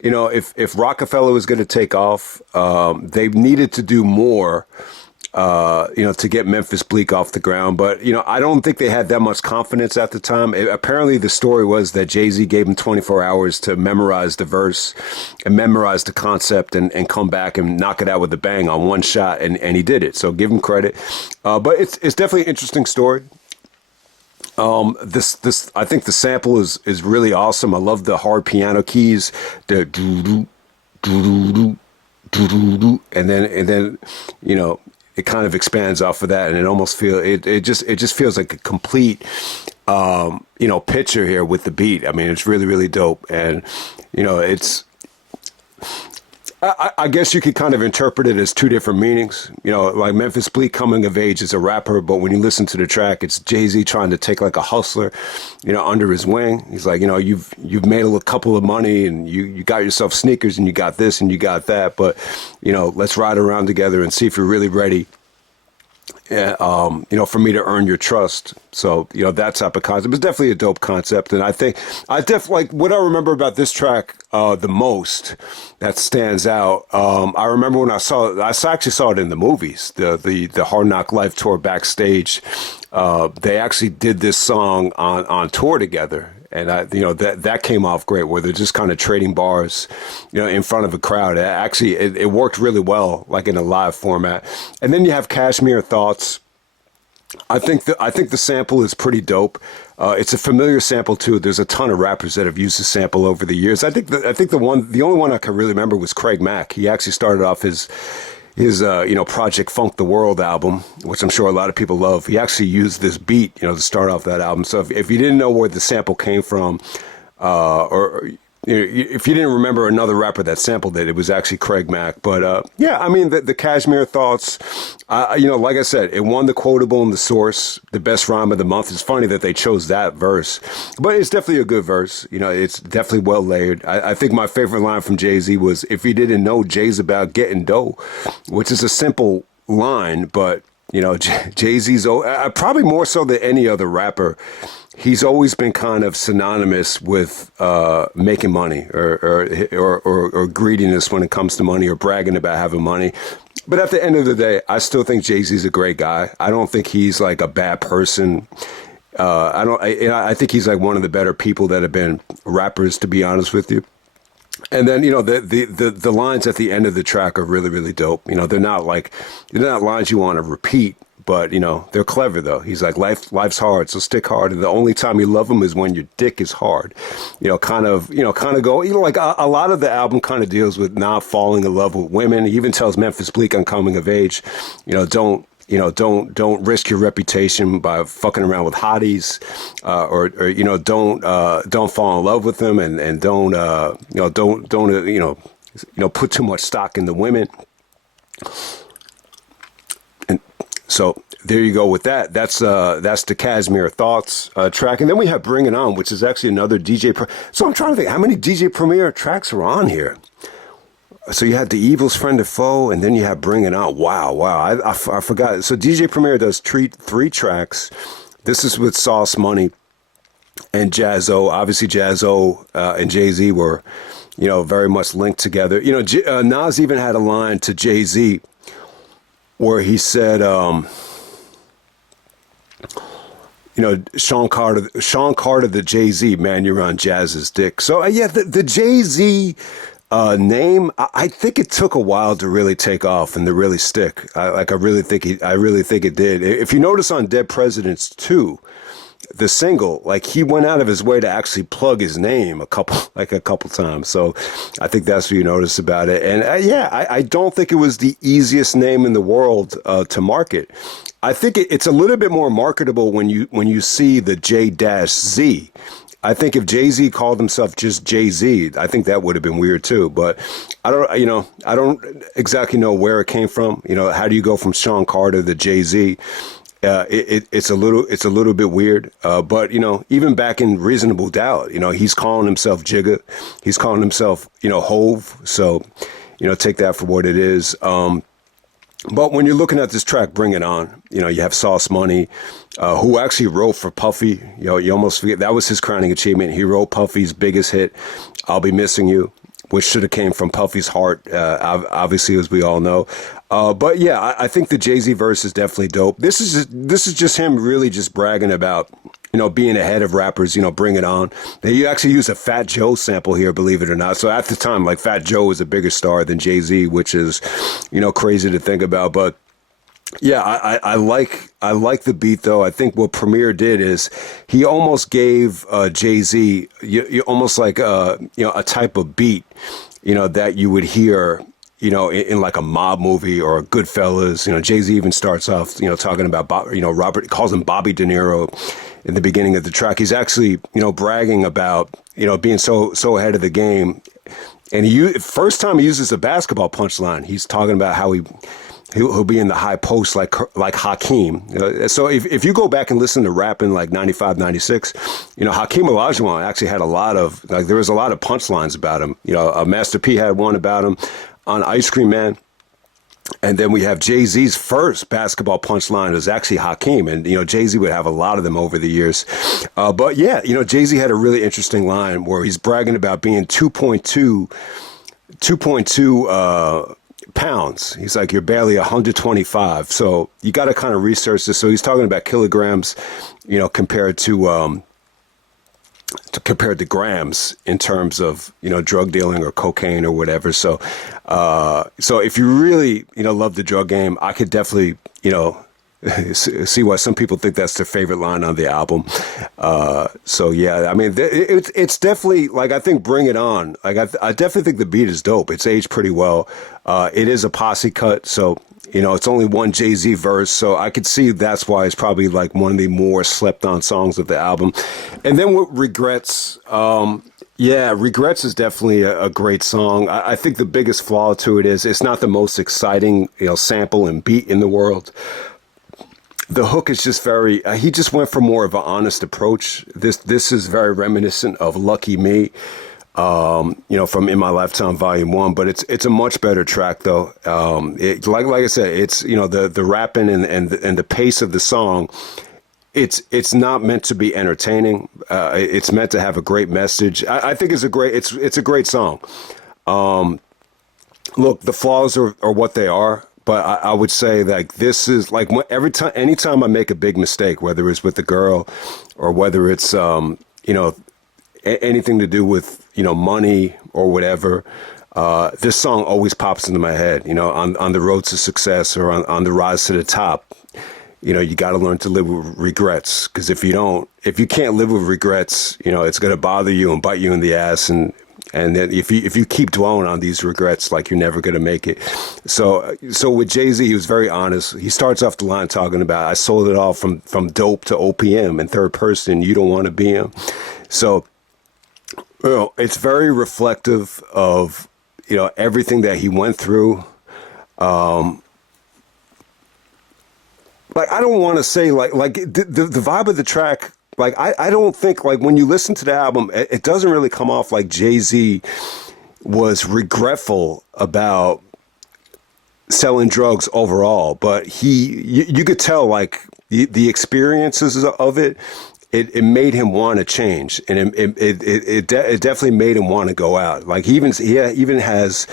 if Rockefeller was going to take off, they needed to do more. To get Memphis Bleek off the ground. But, I don't think they had that much confidence at the time. Apparently the story was that Jay-Z gave him 24 hours to memorize the verse and memorize the concept and come back and knock it out with a bang on one shot. And he did it. So give him credit. But it's definitely an interesting story. This I think the sample is really awesome. I love the hard piano keys, the doo doo doo doo doo, and then it kind of expands off of that, and it almost it just feels like a complete picture here with the beat. I mean, it's really, really dope, and it's. I guess you could kind of interpret it as two different meanings. Like Memphis Bleek coming of age as a rapper, but when you listen to the track, it's Jay-Z trying to take like a hustler, under his wing. He's like, you've made a couple of money and you got yourself sneakers and you got this and you got that, but let's ride around together and see if you're really ready. For me to earn your trust. So, that type of concept is definitely a dope concept. And I think like what I remember about this track, the most that stands out. I remember when I actually saw it in the movies, the Hard Knock Life tour backstage. They actually did this song on tour together. And that came off great, where they're just kind of trading bars, in front of a crowd. It worked really well, like in a live format. And then you have Cashmere Thoughts. I think the sample is pretty dope. It's a familiar sample too. There's a ton of rappers that have used the sample over the years. I think the only one I can really remember was Craig Mack. He actually started off his Project Funk the World album, which I'm sure a lot of people love. He actually used this beat, to start off that album. So if you didn't know where the sample came from, or if you didn't remember another rapper that sampled it, it was actually Craig Mack. But the Cashmere Thoughts, like I said, it won the Quotable and the Source, the best rhyme of the month. It's funny that they chose that verse, but it's definitely a good verse. It's definitely well layered. I think my favorite line from Jay-Z was, "If you didn't know, Jay's about getting dough," which is a simple line, but You know, Jay-Z's probably more so than any other rapper. He's always been kind of synonymous with making money or greediness when it comes to money or bragging about having money. But at the end of the day, I still think Jay-Z's a great guy. I don't think he's like a bad person. I think he's like one of the better people that have been rappers, to be honest with you. And then, you know, the lines at the end of the track are really, really dope. You know, they're not lines you want to repeat, but, you know, they're clever, though. He's like, life's hard, so stick hard. And the only time you love them is when your dick is hard. You know, kind of go, you know, like a lot of the album kind of deals with not falling in love with women. He even tells Memphis Bleek on Coming of Age, you know, don't risk your reputation by fucking around with hotties, or you know, don't fall in love with them, and don't put too much stock in the women. And so there you go with that. That's the Cashmere Thoughts track, and then we have Bring It On, which is actually another So I'm trying to think how many DJ Premier tracks are on here. So you had The Evil's Friend or Foe, and then you have Bring It On. Wow. I forgot. So DJ Premier does three tracks. This is with Sauce Money and Jaz-O. Obviously, Jaz-O and Jay-Z were, you know, very much linked together. You know, Nas even had a line to Jay-Z where he said, you know, Sean Carter, the Jay-Z, man, you're on Jazz's dick. So, yeah, the Jay-Z name, I think it took a while to really take off and to really stick. I really think it did. If you notice on Dead Presidents 2, the single, like he went out of his way to actually plug his name a couple times. So I think that's what you notice about it. And I don't think it was the easiest name in the world to market. I think it's a little bit more marketable when you see the J-Z. I think if Jay-Z called himself just Jay-Z, I think that would have been weird too. But I don't exactly know where it came from. You know, how do you go from Sean Carter to Jay-Z? It's a little bit weird. But you know, even back in Reasonable Doubt, you know, he's calling himself Jigga. He's calling himself, you know, Hove. So, you know, take that for what it is. But when you're looking at this track, Bring It On, you know, you have Sauce Money, who actually wrote for Puffy. You know, you almost forget that was his crowning achievement. He wrote Puffy's biggest hit, I'll Be Missing You, which should have came from Puffy's heart, obviously, as we all know. But yeah, I think the Jay-Z verse is definitely dope. This is just him really just bragging about, you know, being ahead of rappers, you know, Bring It On. They actually use a Fat Joe sample here, believe it or not. So at the time, like Fat Joe was a bigger star than Jay-Z, which is, you know, crazy to think about. But yeah, I like the beat though. I think what Premier did is he almost gave Jay-Z you almost like you know, a type of beat, you know, that you would hear, you know, in like a mob movie or a Goodfellas. You know, Jay-Z even starts off, you know, talking about, you know, Robert calls him Bobby De Niro in the beginning of the track. He's actually, you know, bragging about, you know, being so ahead of the game. And first time he uses a basketball punchline, he's talking about how he'll be in the high post like Hakeem. So if you go back and listen to rap in like 95, 96, you know, Hakeem Olajuwon actually had there was a lot of punchlines about him. You know, Master P had one about him on Ice Cream Man. And then we have Jay-Z's first basketball punchline is actually Hakeem. And, you know, Jay-Z would have a lot of them over the years. But yeah, you know, Jay-Z had a really interesting line where he's bragging about being 2.2 pounds. He's like, you're barely 125. So you got to kind of research this. So he's talking about kilograms, you know, compared to grams in terms of, you know, drug dealing or cocaine or whatever. So if you really, you know, love the drug game, I could definitely, you know, see why some people think that's their favorite line on the album. So yeah, I mean, it's definitely like, I think Bring It On, like I definitely think the beat is dope. It's aged pretty well. It is a posse cut. So, you know, it's only one Jay-Z verse, so I could see that's why it's probably like one of the more slept-on songs of the album. And then with Regrets, Regrets is definitely a great song. I think the biggest flaw to it is it's not the most exciting, you know, sample and beat in the world. The hook is just very, he just went for more of an honest approach. This is very reminiscent of Lucky Me. from In My Lifetime Volume One. But it's a much better track though. Like I said, it's the rapping and the pace of the song. It's not meant to be entertaining. It's meant to have a great message. I think it's a great song. Look, the flaws are what they are. But I would say like this is like anytime I make a big mistake, whether it's with the girl or whether it's anything to do with money or whatever, this song always pops into my head. On the road to success or on the rise to the top. You got to learn to live with regrets, because if you can't live with regrets, it's going to bother you and bite you in the ass, and then if you keep dwelling on these regrets, like you're never going to make it. So with Jay-Z, he was very honest. He starts off the line talking about, I sold it all from dope to OPM in third person. You don't want to be him. So, it's very reflective of, everything that he went through. Like, I don't want to say like the vibe of the track. Like, I don't think, like, when you listen to the album, it doesn't really come off like Jay-Z was regretful about selling drugs overall. But you could tell, like, the experiences of it made him want to change. And it definitely made him want to go out. Like, he even has,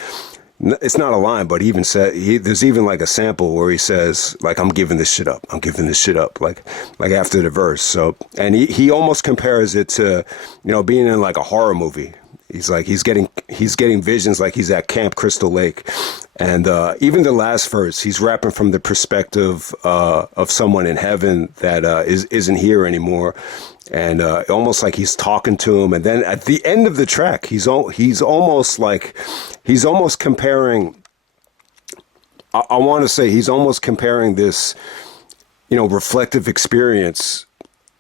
it's not a line, but he even said, there's even like a sample where he says, like, I'm giving this shit up. I'm giving this shit up. Like after the verse. So, and he almost compares it to, being in like a horror movie. He's like, he's getting visions like he's at Camp Crystal Lake. And even the last verse, he's rapping from the perspective of someone in heaven that isn't here anymore. And almost like he's talking to him. And then at the end of the track, he's almost comparing, I want to say he's almost comparing this, reflective experience,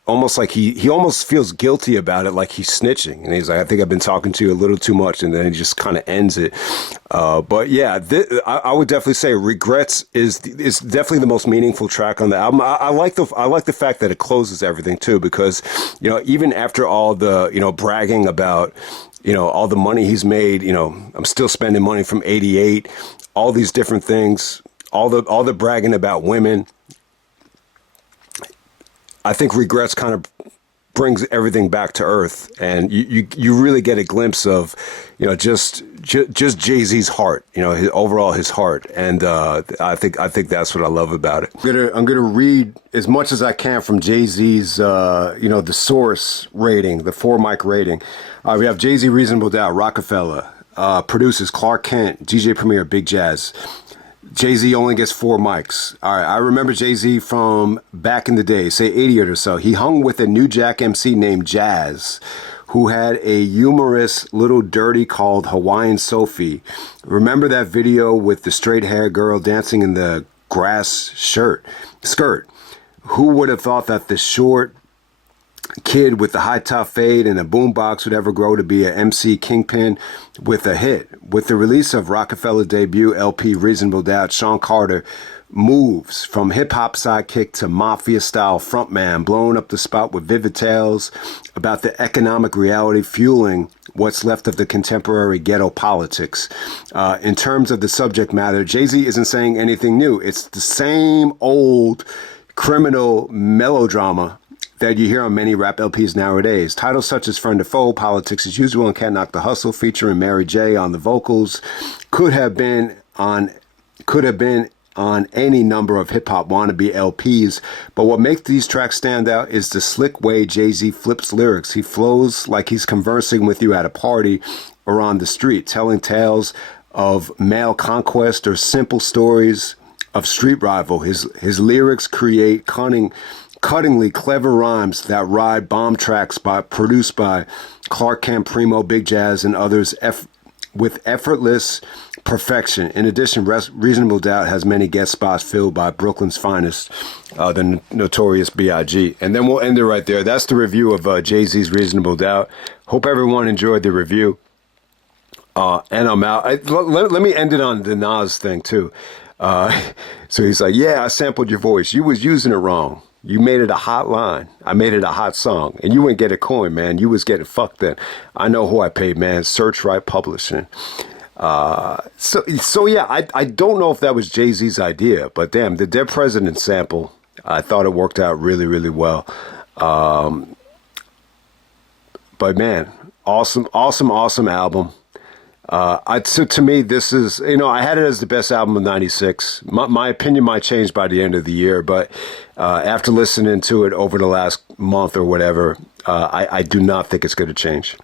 almost like he almost feels guilty about it, like he's snitching. And he's like, I think I've been talking to you a little too much. And then he just kind of ends it. But yeah, I would definitely say Regrets is definitely the most meaningful track on the album. I like the fact that it closes everything too, because, even after all the, bragging about, all the money he's made, I'm still spending money from '88, all these different things, all the bragging about women. I think Regrets kind of brings everything back to earth, and you really get a glimpse of, just Jay-Z's heart, his heart, and I think that's what I love about it. I'm gonna read as much as I can from Jay-Z's, the source rating, the 4 mic rating. We have Jay-Z, Reasonable Doubt, Rockefeller, producers Clark Kent, DJ Premier, Big Jazz. Jay-Z only gets 4 mics. All right, I remember Jay-Z from back in the day, say 88 or so. He hung with a New Jack MC named Jazz, who had a humorous little dirty called Hawaiian Sophie. Remember that video with the straight-haired girl dancing in the grass skirt? Who would have thought that the short kid with the high top fade and a boombox would ever grow to be a MC kingpin with a hit? With the release of Rockefeller debut LP Reasonable Doubt, Sean Carter moves from hip-hop sidekick to mafia-style frontman, blowing up the spot with vivid tales about the economic reality fueling what's left of the contemporary ghetto politics. In terms of the subject matter, Jay-Z isn't saying anything new. It's the same old criminal melodrama that you hear on many rap LPs nowadays. Titles such as Friend or Foe, Politics as Usual, and Can't Knock the Hustle featuring Mary J on the vocals could have been on any number of hip-hop wannabe LPs, but what makes these tracks stand out is the slick way Jay-Z flips lyrics. He flows like he's conversing with you at a party or on the street, telling tales of male conquest or simple stories of street rival. His lyrics create cuttingly clever rhymes that ride bomb tracks produced by Clark Kent, Primo, Big Jazz, and others with effortless perfection. In addition, Reasonable Doubt has many guest spots filled by Brooklyn's finest, the Notorious B.I.G. And then we'll end it right there. That's the review of Jay-Z's Reasonable Doubt. Hope everyone enjoyed the review. And I'm out. Let me end it on the Nas thing too. So he's like, yeah, I sampled your voice. You was using it wrong. You made it a hot line. I made it a hot song. And you wouldn't get a coin, man. You was getting fucked then. I know who I paid, man. Searchright Publishing. So yeah, I don't know if that was Jay-Z's idea, but damn, the Dead President sample, I thought it worked out really, really well. But man, awesome, awesome, awesome album. To me, this is, I had it as the best album of '96. My opinion might change by the end of the year, but after listening to it over the last month or whatever, I do not think it's going to change.